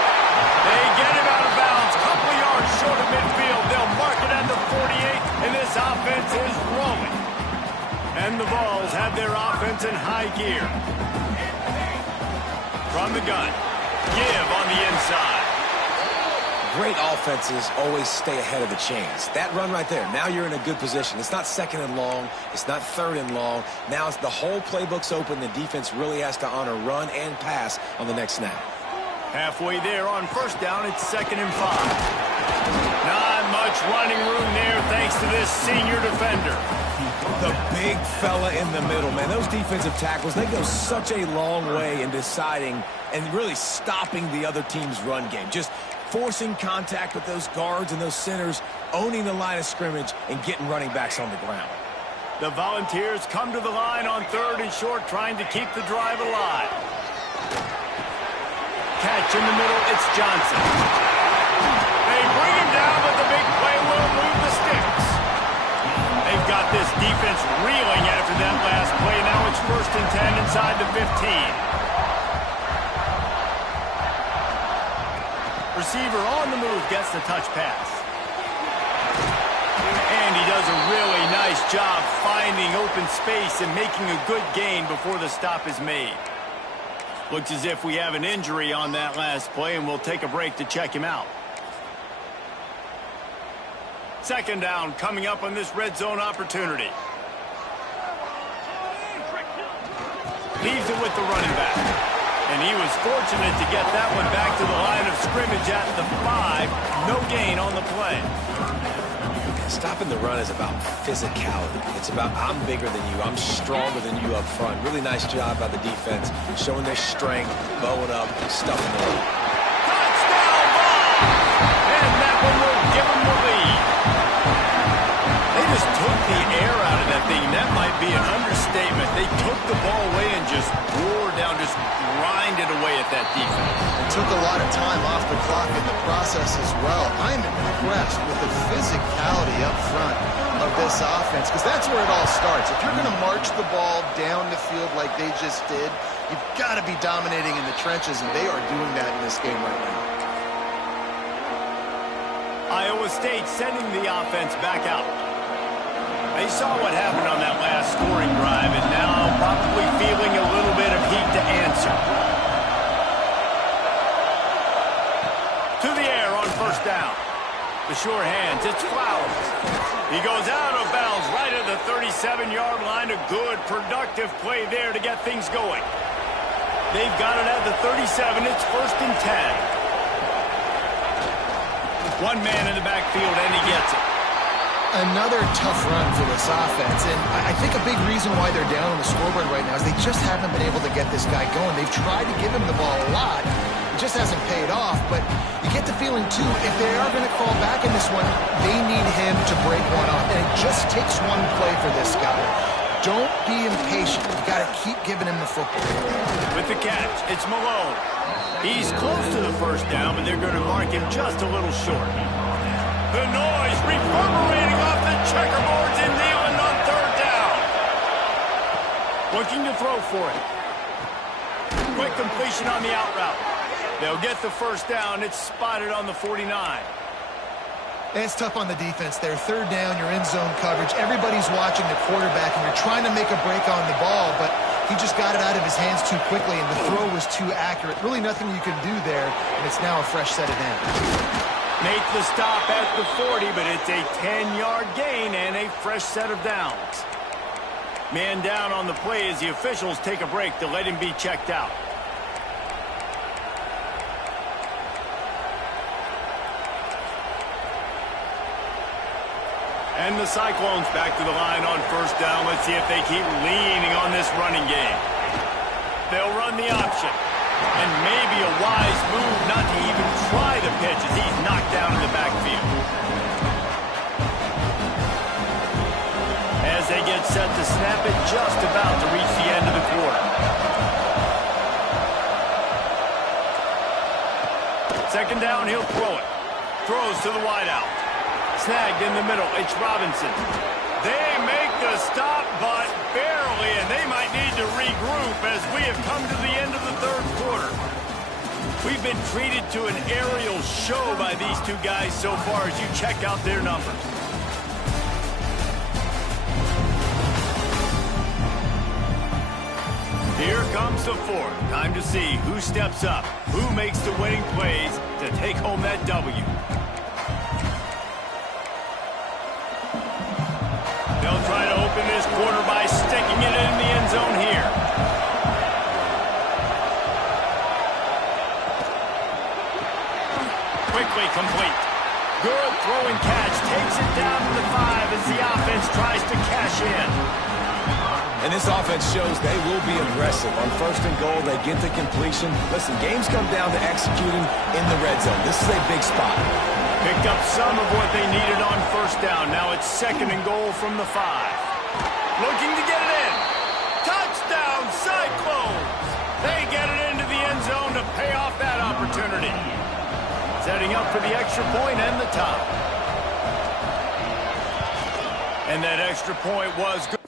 They get him out of bounds. Couple of yards short of midfield. They'll mark it at the 48, and this offense is rolling. And the Vols have their offense in high gear. From the gun. Give on the inside. Great offenses always stay ahead of the chains. That run right there, now you're in a good position. It's not second and long. It's not third and long. Now it's the whole playbook's open. The defense really has to honor run and pass on the next snap. Halfway there on first down, it's 2nd and 5. Not much running room there thanks to this senior defender. The big fella in the middle, man. Those defensive tackles, they go such a long way in deciding and really stopping the other team's run game. Just forcing contact with those guards and those centers, owning the line of scrimmage, and getting running backs on the ground. The Volunteers come to the line on 3rd and short, trying to keep the drive alive. Catch in the middle, it's Johnson. They bring him down, but the big play will move the sticks. They've got this defense reeling after that last play. Now it's 1st and 10 inside the 15. Receiver on the move gets the touch pass. And he does a really nice job finding open space and making a good gain before the stop is made. Looks as if we have an injury on that last play, and we'll take a break to check him out. 2nd down coming up on this red zone opportunity. Leaves it with the running back. And he was fortunate to get that one back to the line of scrimmage at the 5. No gain on the play. Stopping the run is about physicality. It's about I'm bigger than you. I'm stronger than you up front. Really nice job by the defense, showing their strength, bowing up, stuffing the run. Touchdown ball! And that one will give them the lead. They just took the air out of that thing. That might be an understatement. They took the ball away and just roared down, just grinded away at that defense. It took a lot of time off the clock in the process as well. I'm impressed with the physicality up front of this offense, because that's where it all starts. If you're going to march the ball down the field like they just did, you've got to be dominating in the trenches, and they are doing that in this game right now. Iowa State sending the offense back out. They saw what happened on that last scoring drive, and now probably feeling a little bit of heat to answer. To the air on first down. The sure hands, it's Flowers. He goes out of bounds right at the 37-yard line. A good, productive play there to get things going. They've got it at the 37. It's 1st and 10. One man in the backfield, and he gets it. Another tough run for this offense, and I think a big reason why they're down on the scoreboard right now is they just haven't been able to get this guy going. They've tried to give him the ball a lot. It just hasn't paid off, but you get the feeling, too, if they are going to crawl back in this one, they need him to break one off, and it just takes one play for this guy. Don't be impatient. You got to keep giving him the football. With the catch, it's Malone. He's close to the first down, but they're going to mark him just a little short. The noise reverberating off the checkerboards in Neyland on 3rd down. Looking to throw for it. Quick completion on the out route. They'll get the first down. It's spotted on the 49. It's tough on the defense there. 3rd down, you're in zone coverage. Everybody's watching the quarterback, and you're trying to make a break on the ball, but he just got it out of his hands too quickly, and the throw was too accurate. Really nothing you can do there, and it's now a fresh set of downs. Make the stop at the 40, but it's a 10-yard gain and a fresh set of downs. Man down on the play as the officials take a break to let him be checked out. And the Cyclones back to the line on first down. Let's see if they keep leaning on this running game. They'll run the option. And maybe a wise move not to even try the pitch as he's knocked down in the backfield. As they get set to snap it, just about to reach the end of the quarter. Second down, he'll throw it. Throws to the wideout. Snagged in the middle, it's Robinson. They make the stop, but barely, and they might need to regroup as we have come to the end of the 3rd quarter. We've been treated to an aerial show by these two guys so far as you check out their numbers. Here comes the 4th. Time to see who steps up, who makes the winning plays to take home that W. quickly complete. Good throwing catch. Takes it down to the 5 as the offense tries to cash in. And this offense shows they will be aggressive. On 1st and goal, they get the completion. Listen, games come down to executing in the red zone. This is a big spot. Picked up some of what they needed on 1st down. Now it's 2nd and goal from the 5. Looking to get it in. Touchdown, Cyclones! They get it into the end zone to pay off that opportunity. Setting up for the extra point and the top. And that extra point was good.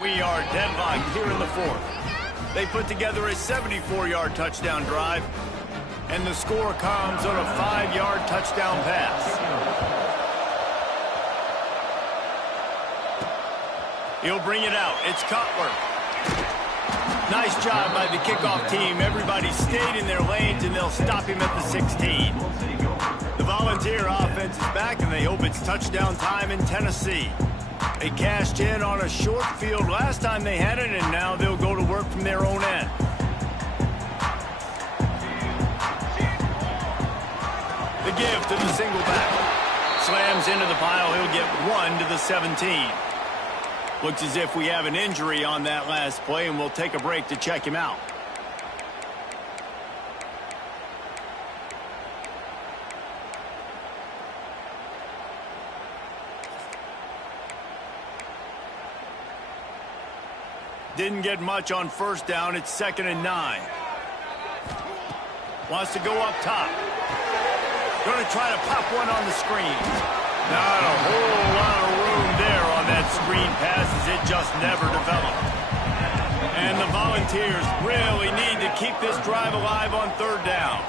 We are deadlocked here in the 4th. They put together a 74-yard touchdown drive, and the score comes on a 5-yard touchdown pass. He'll bring it out. It's Cutler. Nice job by the kickoff team. Everybody stayed in their lanes, and they'll stop him at the 16. The Volunteer offense is back, and they hope it's touchdown time in Tennessee. They cashed in on a short field last time they had it, and now they'll go to work from their own end. The give to the single back. Slams into the pile. He'll get 1 to the 17. Looks as if we have an injury on that last play, and we'll take a break to check him out. Didn't get much on 1st down. It's 2nd and 9. Wants to go up top. Going to try to pop one on the screen. Not a whole lot of room there on that screen pass as it just never developed. And the Volunteers really need to keep this drive alive on 3rd down.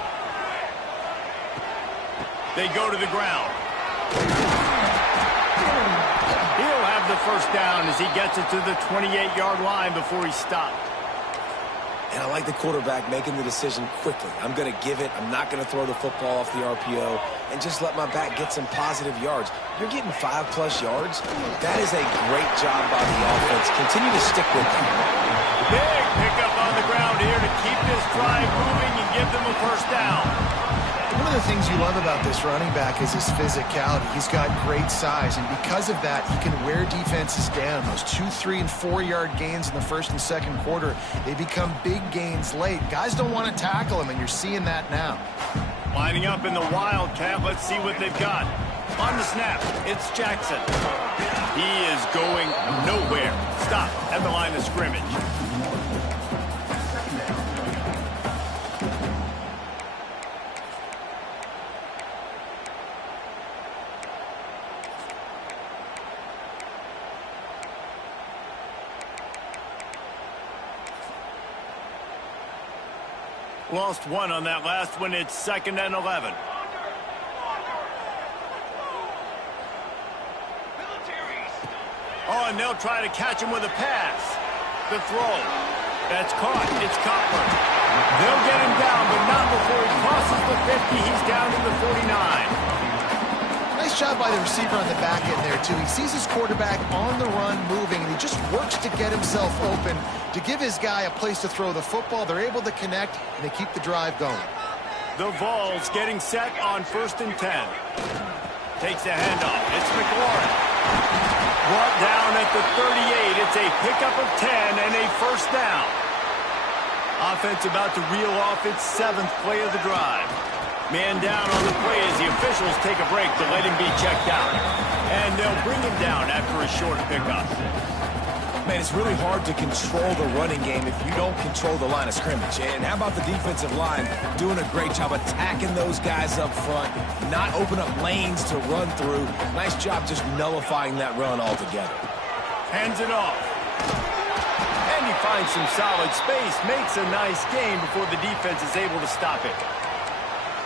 They go to the ground. He'll have the 1st down as he gets it to the 28-yard line before he stopped. And I like the quarterback making the decision quickly. I'm going to give it. I'm not going to throw the football off the RPO and just let my back get some positive yards. You're getting 5+ yards. That is a great job by the offense. Continue to stick with them. Big pickup on the ground here to keep this drive moving and give them a 1st down. One of the things you love about this running back is his physicality. He's got great size, and because of that, he can wear defenses down. Those 2-, 3-, and 4-yard gains in the 1st and 2nd quarter, they become big gains late. Guys don't want to tackle him, and you're seeing that now. Lining up in the Wildcat. Let's see what they've got. On the snap, it's Jackson. He is going nowhere. Stop at the line of scrimmage. Lost 1 on that last one. It's 2nd and 11. Oh, and they'll try to catch him with a pass. The throw. That's caught. It's Cutler. They'll get him down, but not before he crosses the 50. He's down to the 49. Nice Nice job by the receiver on the back end there, too. He sees his quarterback on the run moving, and he just works to get himself open to give his guy a place to throw the football. They're able to connect, and they keep the drive going. The Vols getting set on 1st and 10. Takes the handoff. It's McLaurin. Brought down at the 38. It's a pickup of 10 and a 1st down. Offense about to reel off its 7th play of the drive. Man down on the play as the officials take a break to let him be checked out. And they'll bring him down after a short pickup. Man, it's really hard to control the running game if you don't control the line of scrimmage. And how about the defensive line doing a great job attacking those guys up front, not open up lanes to run through. Nice job just nullifying that run altogether. Hands it off. And he finds some solid space, makes a nice gain before the defense is able to stop it.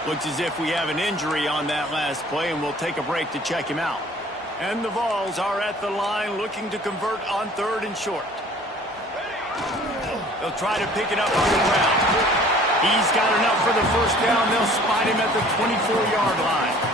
Looks as if we have an injury on that last play, and we'll take a break to check him out. And the Vols are at the line looking to convert on 3rd and short. They'll try to pick it up on the ground. He's got enough for the 1st down. They'll spot him at the 24-yard line.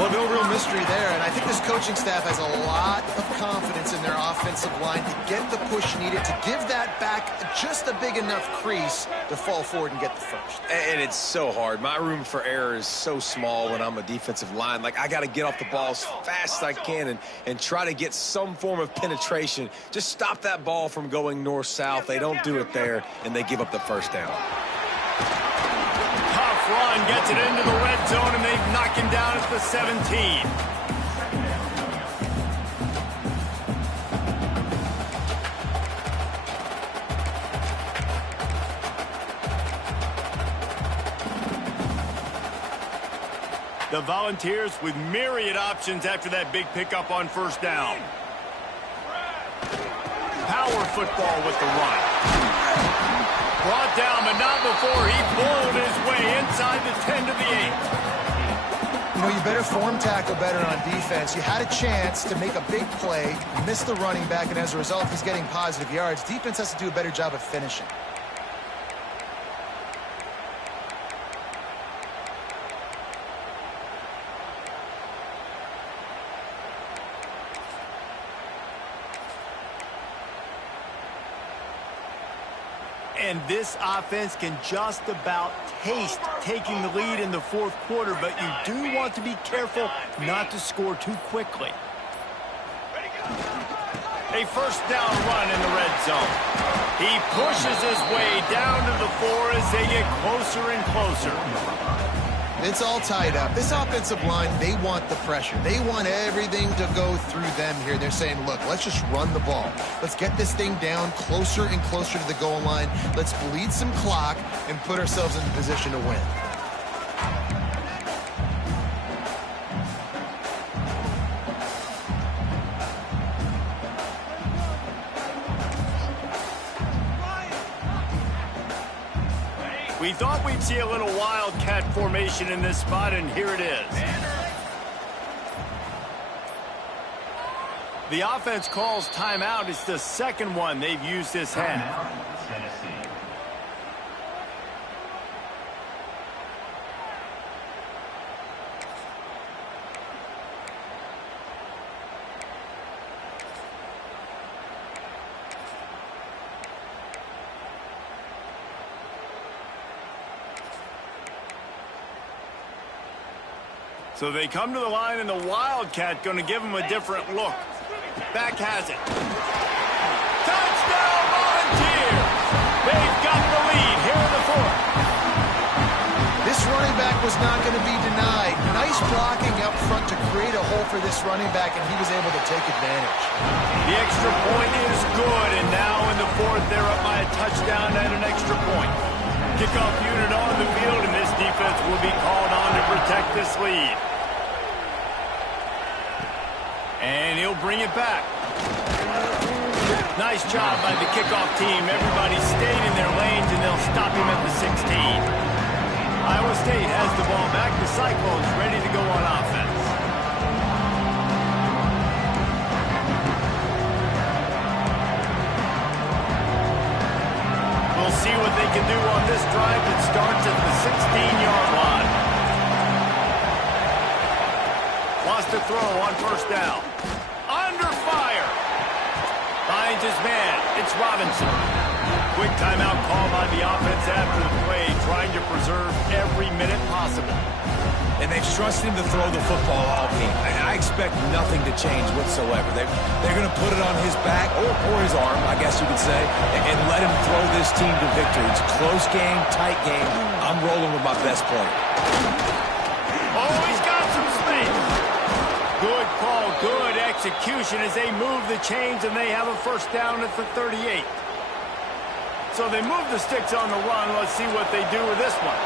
Well, no real mystery there, and I think this coaching staff has a lot of confidence in their offensive line to get the push needed, to give that back just a big enough crease to fall forward and get the 1st. And it's so hard. My room for error is so small when I'm a defensive line. Like, I got to get off the ball as fast as I can and try to get some form of penetration. Just stop that ball from going north-south. They don't do it there, and they give up the 1st down. Run gets it into the red zone, and they've knocked him down at the 17. The Volunteers with myriad options after that big pickup on 1st down. Power football with the run. Brought down, but not before he bowled his way inside the 10 to the 8. You know, you better form tackle better on defense. You had a chance to make a big play, miss the running back, and as a result, he's getting positive yards. Defense has to do a better job of finishing. And this offense can just about taste taking the lead in the 4th quarter, but you do want to be careful not to score too quickly. A 1st down run in the red zone. He pushes his way down to the 4 as they get closer and closer. It's all tied up. This offensive line, they want the pressure. They want everything to go through them here. They're saying, look, let's just run the ball. Let's get this thing down closer and closer to the goal line. Let's bleed some clock and put ourselves in the position to win. We thought we'd see a little wildcat formation in this spot, and here it is. The offense calls timeout. It's the 2nd one they've used this half. So they come to the line, and the Wildcat going to give them a different look. Back has it. Touchdown, Volunteers! They've got the lead here in the 4th. This running back was not going to be denied. Nice blocking up front to create a hole for this running back, and he was able to take advantage. The extra point is good, and now in the 4th, they're up by a touchdown and an extra point. Kickoff unit on the field, and this defense will be called on to protect this lead. And he'll bring it back. Nice job by the kickoff team. Everybody stayed in their lanes, and they'll stop him at the 16. Iowa State has the ball back. The Cyclones ready to go on offense. We'll see what they can do on this drive that starts at the 16-yard line. to throw on first down. Under fire. Finds his man. It's Robinson. Quick timeout call by the offense after the play, trying to preserve every minute possible. And they've trusted him to throw the football all game. I expect nothing to change whatsoever. They're going to put it on his back or his arm, I guess you could say, and let him throw this team to victory. It's a close game, tight game. I'm rolling with my best player. Oh, he's got some space. Good call, good execution as they move the chains, and they have a first down at the 38. So they move the sticks on the run. Let's see what they do with this one.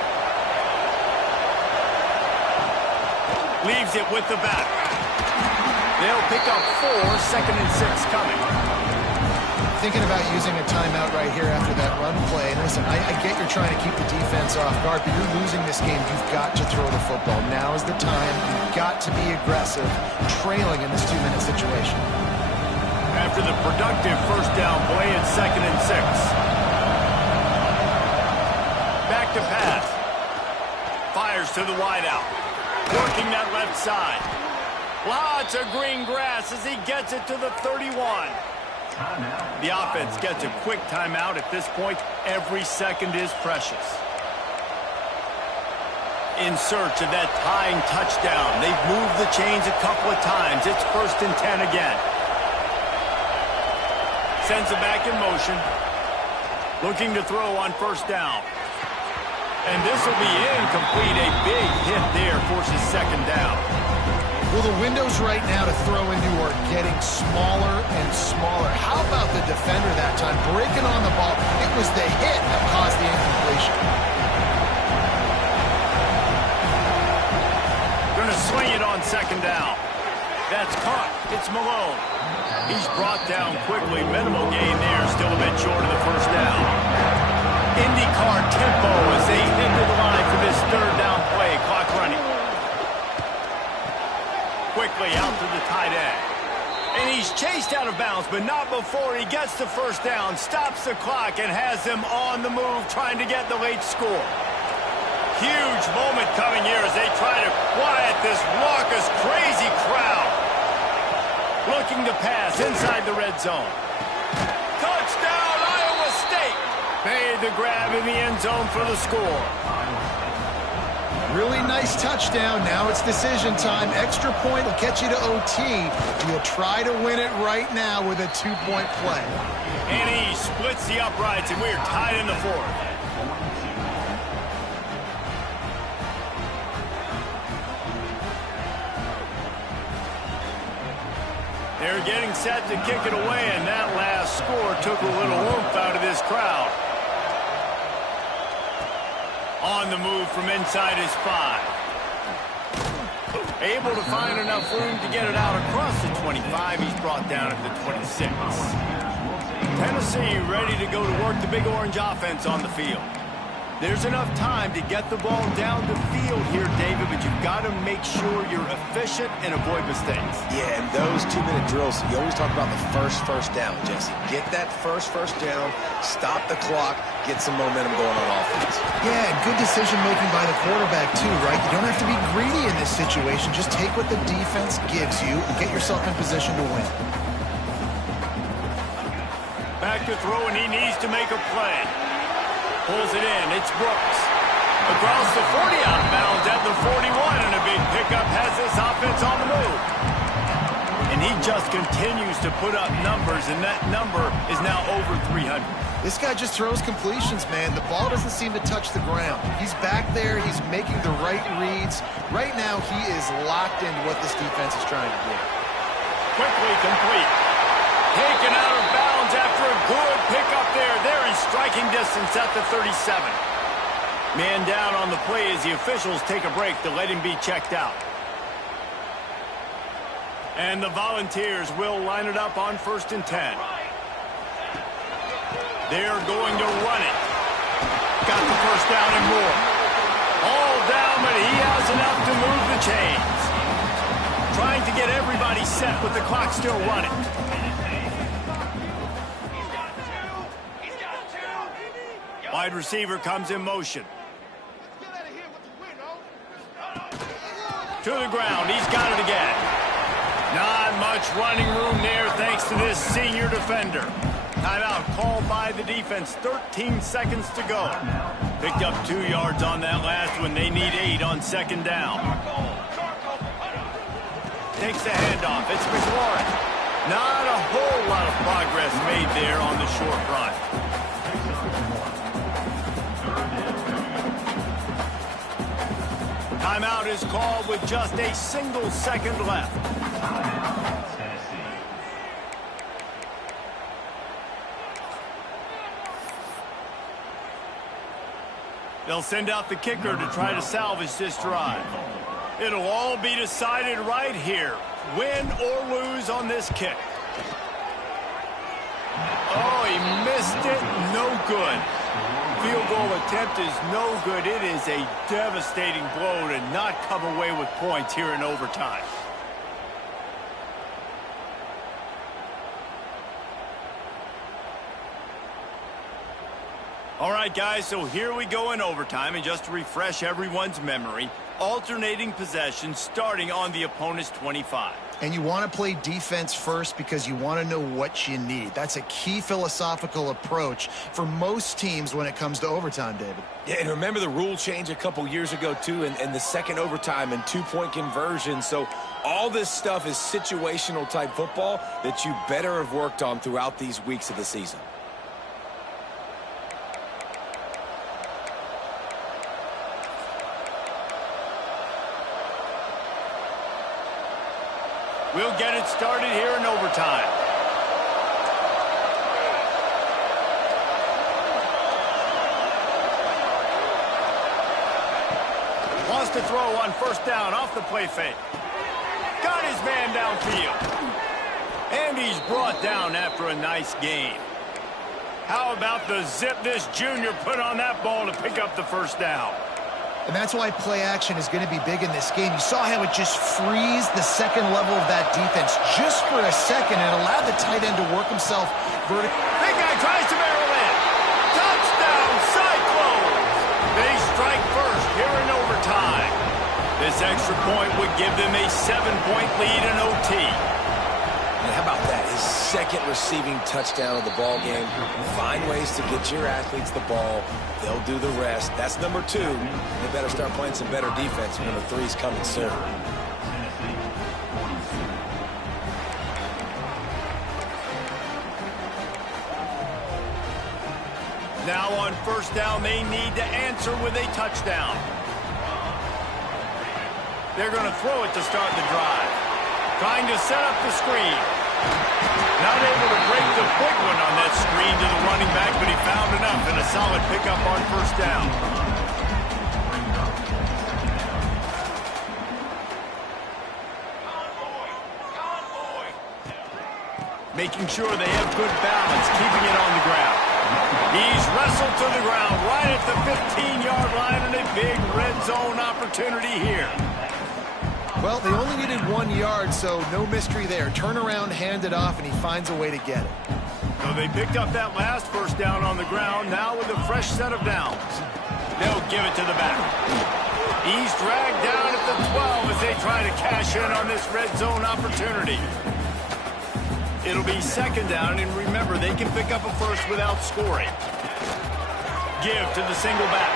Leaves it with the back. They'll pick up 4, second and 6 coming. Thinking about using a timeout right here after that run play. And listen, I get you're trying to keep the defense off guard, but you're losing this game. You've got to throw the football. Now is the time. You've got to be aggressive, trailing in this 2-minute situation. After the productive first down play, it's second and 6. Back to pass. Fires to the wideout. Working that left side. Lots of green grass as he gets it to the 31. The offense gets a quick timeout. At this point, every second is precious. In search of that tying touchdown. They've moved the chains a couple of times. It's first and 10 again. Sends it back in motion. Looking to throw on first down. And this will be incomplete. A big hit there forces second down. Well, the windows right now to throw into are getting smaller and smaller. How about the defender that time breaking on the ball? It was the hit that caused the incompletion. Going to swing it on second down. That's caught. It's Malone. He's brought down quickly. Minimal gain there. Still a bit short of the first down. IndyCar tempo as they hit the line for this third down play. Clock running. Quickly out to the tight end. And he's chased out of bounds, but not before he gets the first down, stops the clock, and has them on the move trying to get the late score. Huge moment coming here as they try to quiet this raucous, crazy crowd. Looking to pass inside the red zone. Touchdown, Iowa State! Made the grab in the end zone for the score. Really nice touchdown. Now it's decision time. Extra point will get you to OT. You'll try to win it right now with a 2-point play. And he splits the uprights, and we're tied in the fourth. They're getting set to kick it away, and that last score took a little oomph out of this crowd. On the move from inside his 5. Able to find enough room to get it out across the 25. He's brought down at the 26. Tennessee ready to go to work the Big Orange offense on the field. There's enough time to get the ball down the field here, David, but you've got to make sure you're efficient and avoid mistakes. Yeah, and those 2-minute drills, you always talk about the first down, Jesse. Get that first down, stop the clock, get some momentum going on offense. Yeah, good decision-making by the quarterback, too, right? You don't have to be greedy in this situation. Just take what the defense gives you and get yourself in position to win. Back to throw, and he needs to make a play. Pulls it in. It's Brooks. Across the 40 out of bounds at the 41, and a big pickup has this offense on the move. And he just continues to put up numbers, and that number is now over 300. This guy just throws completions, man. The ball doesn't seem to touch the ground. He's back there. He's making the right reads. Right now, he is locked into what this defense is trying to do. Quickly complete. Taken out of bounds after a good pickup there. There in striking distance at the 37. Man down on the play as the officials take a break to let him be checked out. And the Volunteers will line it up on 1st and 10. They're going to run it. Got the first down and more. All down, but he has enough to move the chains. Trying to get everybody set with the clock still running. Wide receiver comes in motion. To the ground. He's got it again. much running room there thanks to this senior defender. Timeout called by the defense. 13 seconds to go. Picked up 2 yards on that last one. They need 8 on second down. Takes the handoff. It's McLaurin. Not a whole lot of progress made there on the short run. Timeout is called with just a single second left. They'll send out the kicker to try to salvage this drive. It'll all be decided right here. Win or lose on this kick. Oh, he missed it. No good. Field goal attempt is no good. It is a devastating blow to not come away with points here in overtime. All right, guys, so here we go in overtime, and just to refresh everyone's memory, alternating possession starting on the opponent's 25. And you want to play defense first because you want to know what you need. That's a key philosophical approach for most teams when it comes to overtime, David. Yeah, and remember the rule change a couple years ago, too, and the second overtime and 2-point conversion. So all this stuff is situational type football that you better have worked on throughout these weeks of the season. We'll get it started here in overtime. Wants to throw on first down off the play fake. Got his man downfield. And he's brought down after a nice gain. How about the zip this junior put on that ball to pick up the first down? And that's why play action is going to be big in this game. You saw how it just frees the second level of that defense just for a second and allowed the tight end to work himself vertically. Big guy tries to barrel in. Touchdown, Cyclones! They strike first here in overtime. This extra point would give them a 7-point lead in OT. And how about that? His second receiving touchdown of the ball game. Find ways to get your athletes the ball. They'll do the rest. That's number 2. They better start playing some better defense. Number 3's coming soon. Now on first down, they need to answer with a touchdown. They're going to throw it to start the drive. Trying to set up the screen. Not able to break the big one on that screen to the running back, but he found enough and a solid pickup on first down. Making sure they have good balance, keeping it on the ground. He's wrestled to the ground right at the 15-yard line and a big red zone opportunity here. Well, they only needed 1 yard, so no mystery there. Turn around, hand it off, and he finds a way to get it. So they picked up that last first down on the ground, now with a fresh set of downs. They'll give it to the back. He's dragged down at the 12 as they try to cash in on this red zone opportunity. It'll be second down, and remember, they can pick up a first without scoring. Give to the single back.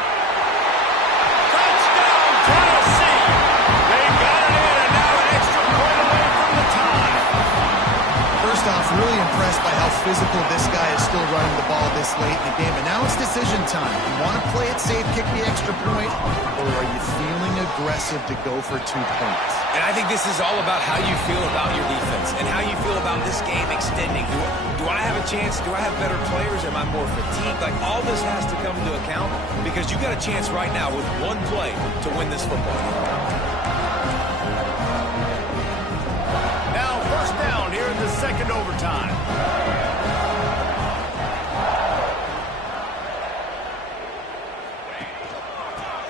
Touchdown, Tennessee! They got it in, and now an extra point away from the tie. First off, really impressed by how physical this guy is still running the ball this late in the game. And now it's decision time. You want to play it safe, kick the extra point, or are you feeling aggressive to go for 2 points? And I think this is all about how you feel about your defense and how you feel about this game extending. Do I have a chance? Do I have better players? Am I more fatigued? Like, all this has to come into account because you got a chance right now with one play to win this football game. Now first down here in the second overtime.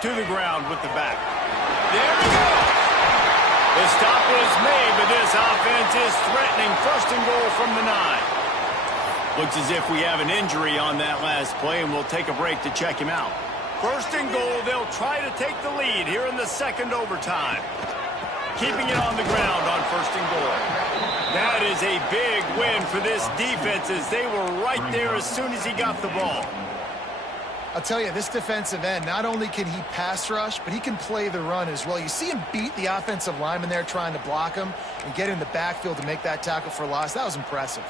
To the ground with the back. There we go. The stop was made, but this offense is threatening first and goal from the 9. Looks as if we have an injury on that last play, and we'll take a break to check him out. First and goal, they'll try to take the lead here in the second overtime. keeping it on the ground on 1st and goal. That is a big win for this defense as they were right there as soon as he got the ball. I'll tell you, this defensive end, not only can he pass rush, but he can play the run as well. You see him beat the offensive lineman there trying to block him and get in the backfield to make that tackle for loss. That was impressive.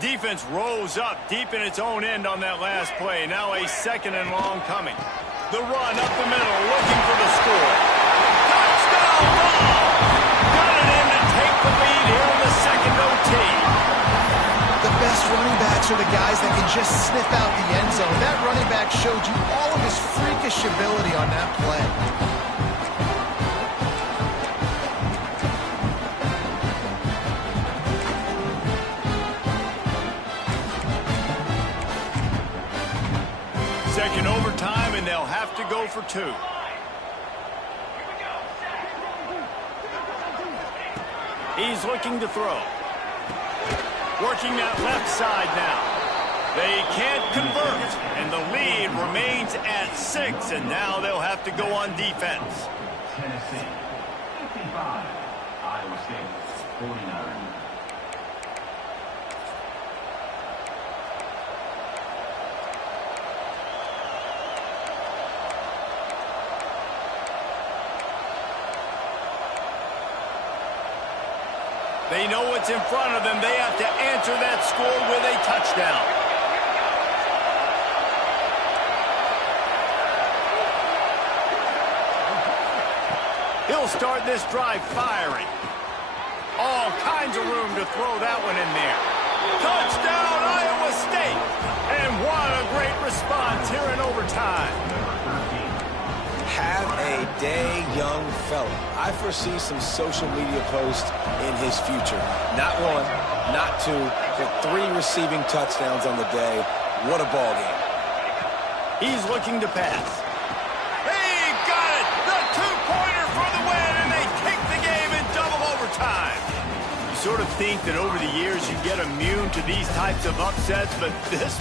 Defense rose up deep in its own end on that last play. Now a 2nd and long coming. The run up the middle, looking for the score. Touchdown Vols! Got it in to take the lead here in the 2nd OT. The best running backs are the guys that can just sniff out the end zone. That running back showed you all of his freakish ability on that play. Second overtime, and they'll have to go for 2. He's looking to throw. Working that left side now. They can't convert, and the lead remains at 6, and now they'll have to go on defense. Tennessee, 55. Iowa State, 49. They know what's in front of them. They have to answer that score with a touchdown. He'll start this drive firing. All kinds of room to throw that one in there. Touchdown, Iowa State! And what a great response here in overtime. Have a day, young fella. I foresee some social media posts in his future. Not 1, not 2, but 3 receiving touchdowns on the day. What a ball game. He's looking to pass. He got it! The 2-pointer for the win, and they take the game in double overtime. You sort of think that over the years you get immune to these types of upsets, but this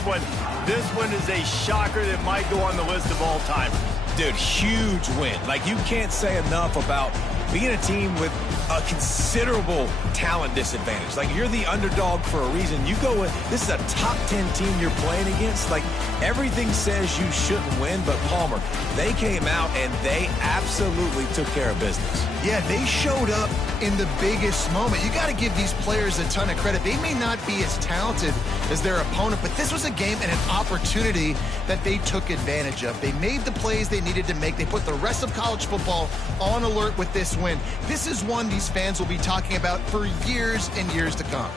one is a shocker that might go on the list of all-timers. Dude, huge win. Like, you can't say enough about being a team with a considerable talent disadvantage. Like, you're the underdog for a reason. You go with, this is a top 10 team you're playing against. Like, everything says you shouldn't win, but Palmer, they came out and they absolutely took care of business. Yeah, they showed up in the biggest moment. You got to give these players a ton of credit. They may not be as talented as their opponent, but this was a game and an opportunity that they took advantage of. They made the plays they needed to make. They put the rest of college football on alert with this win. This is one these fans will be talking about for years and years to come.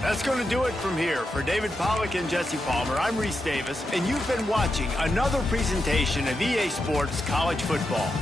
That's going to do it from here. For David Pollack and Jesse Palmer, I'm Reese Davis, and you've been watching another presentation of EA Sports College Football.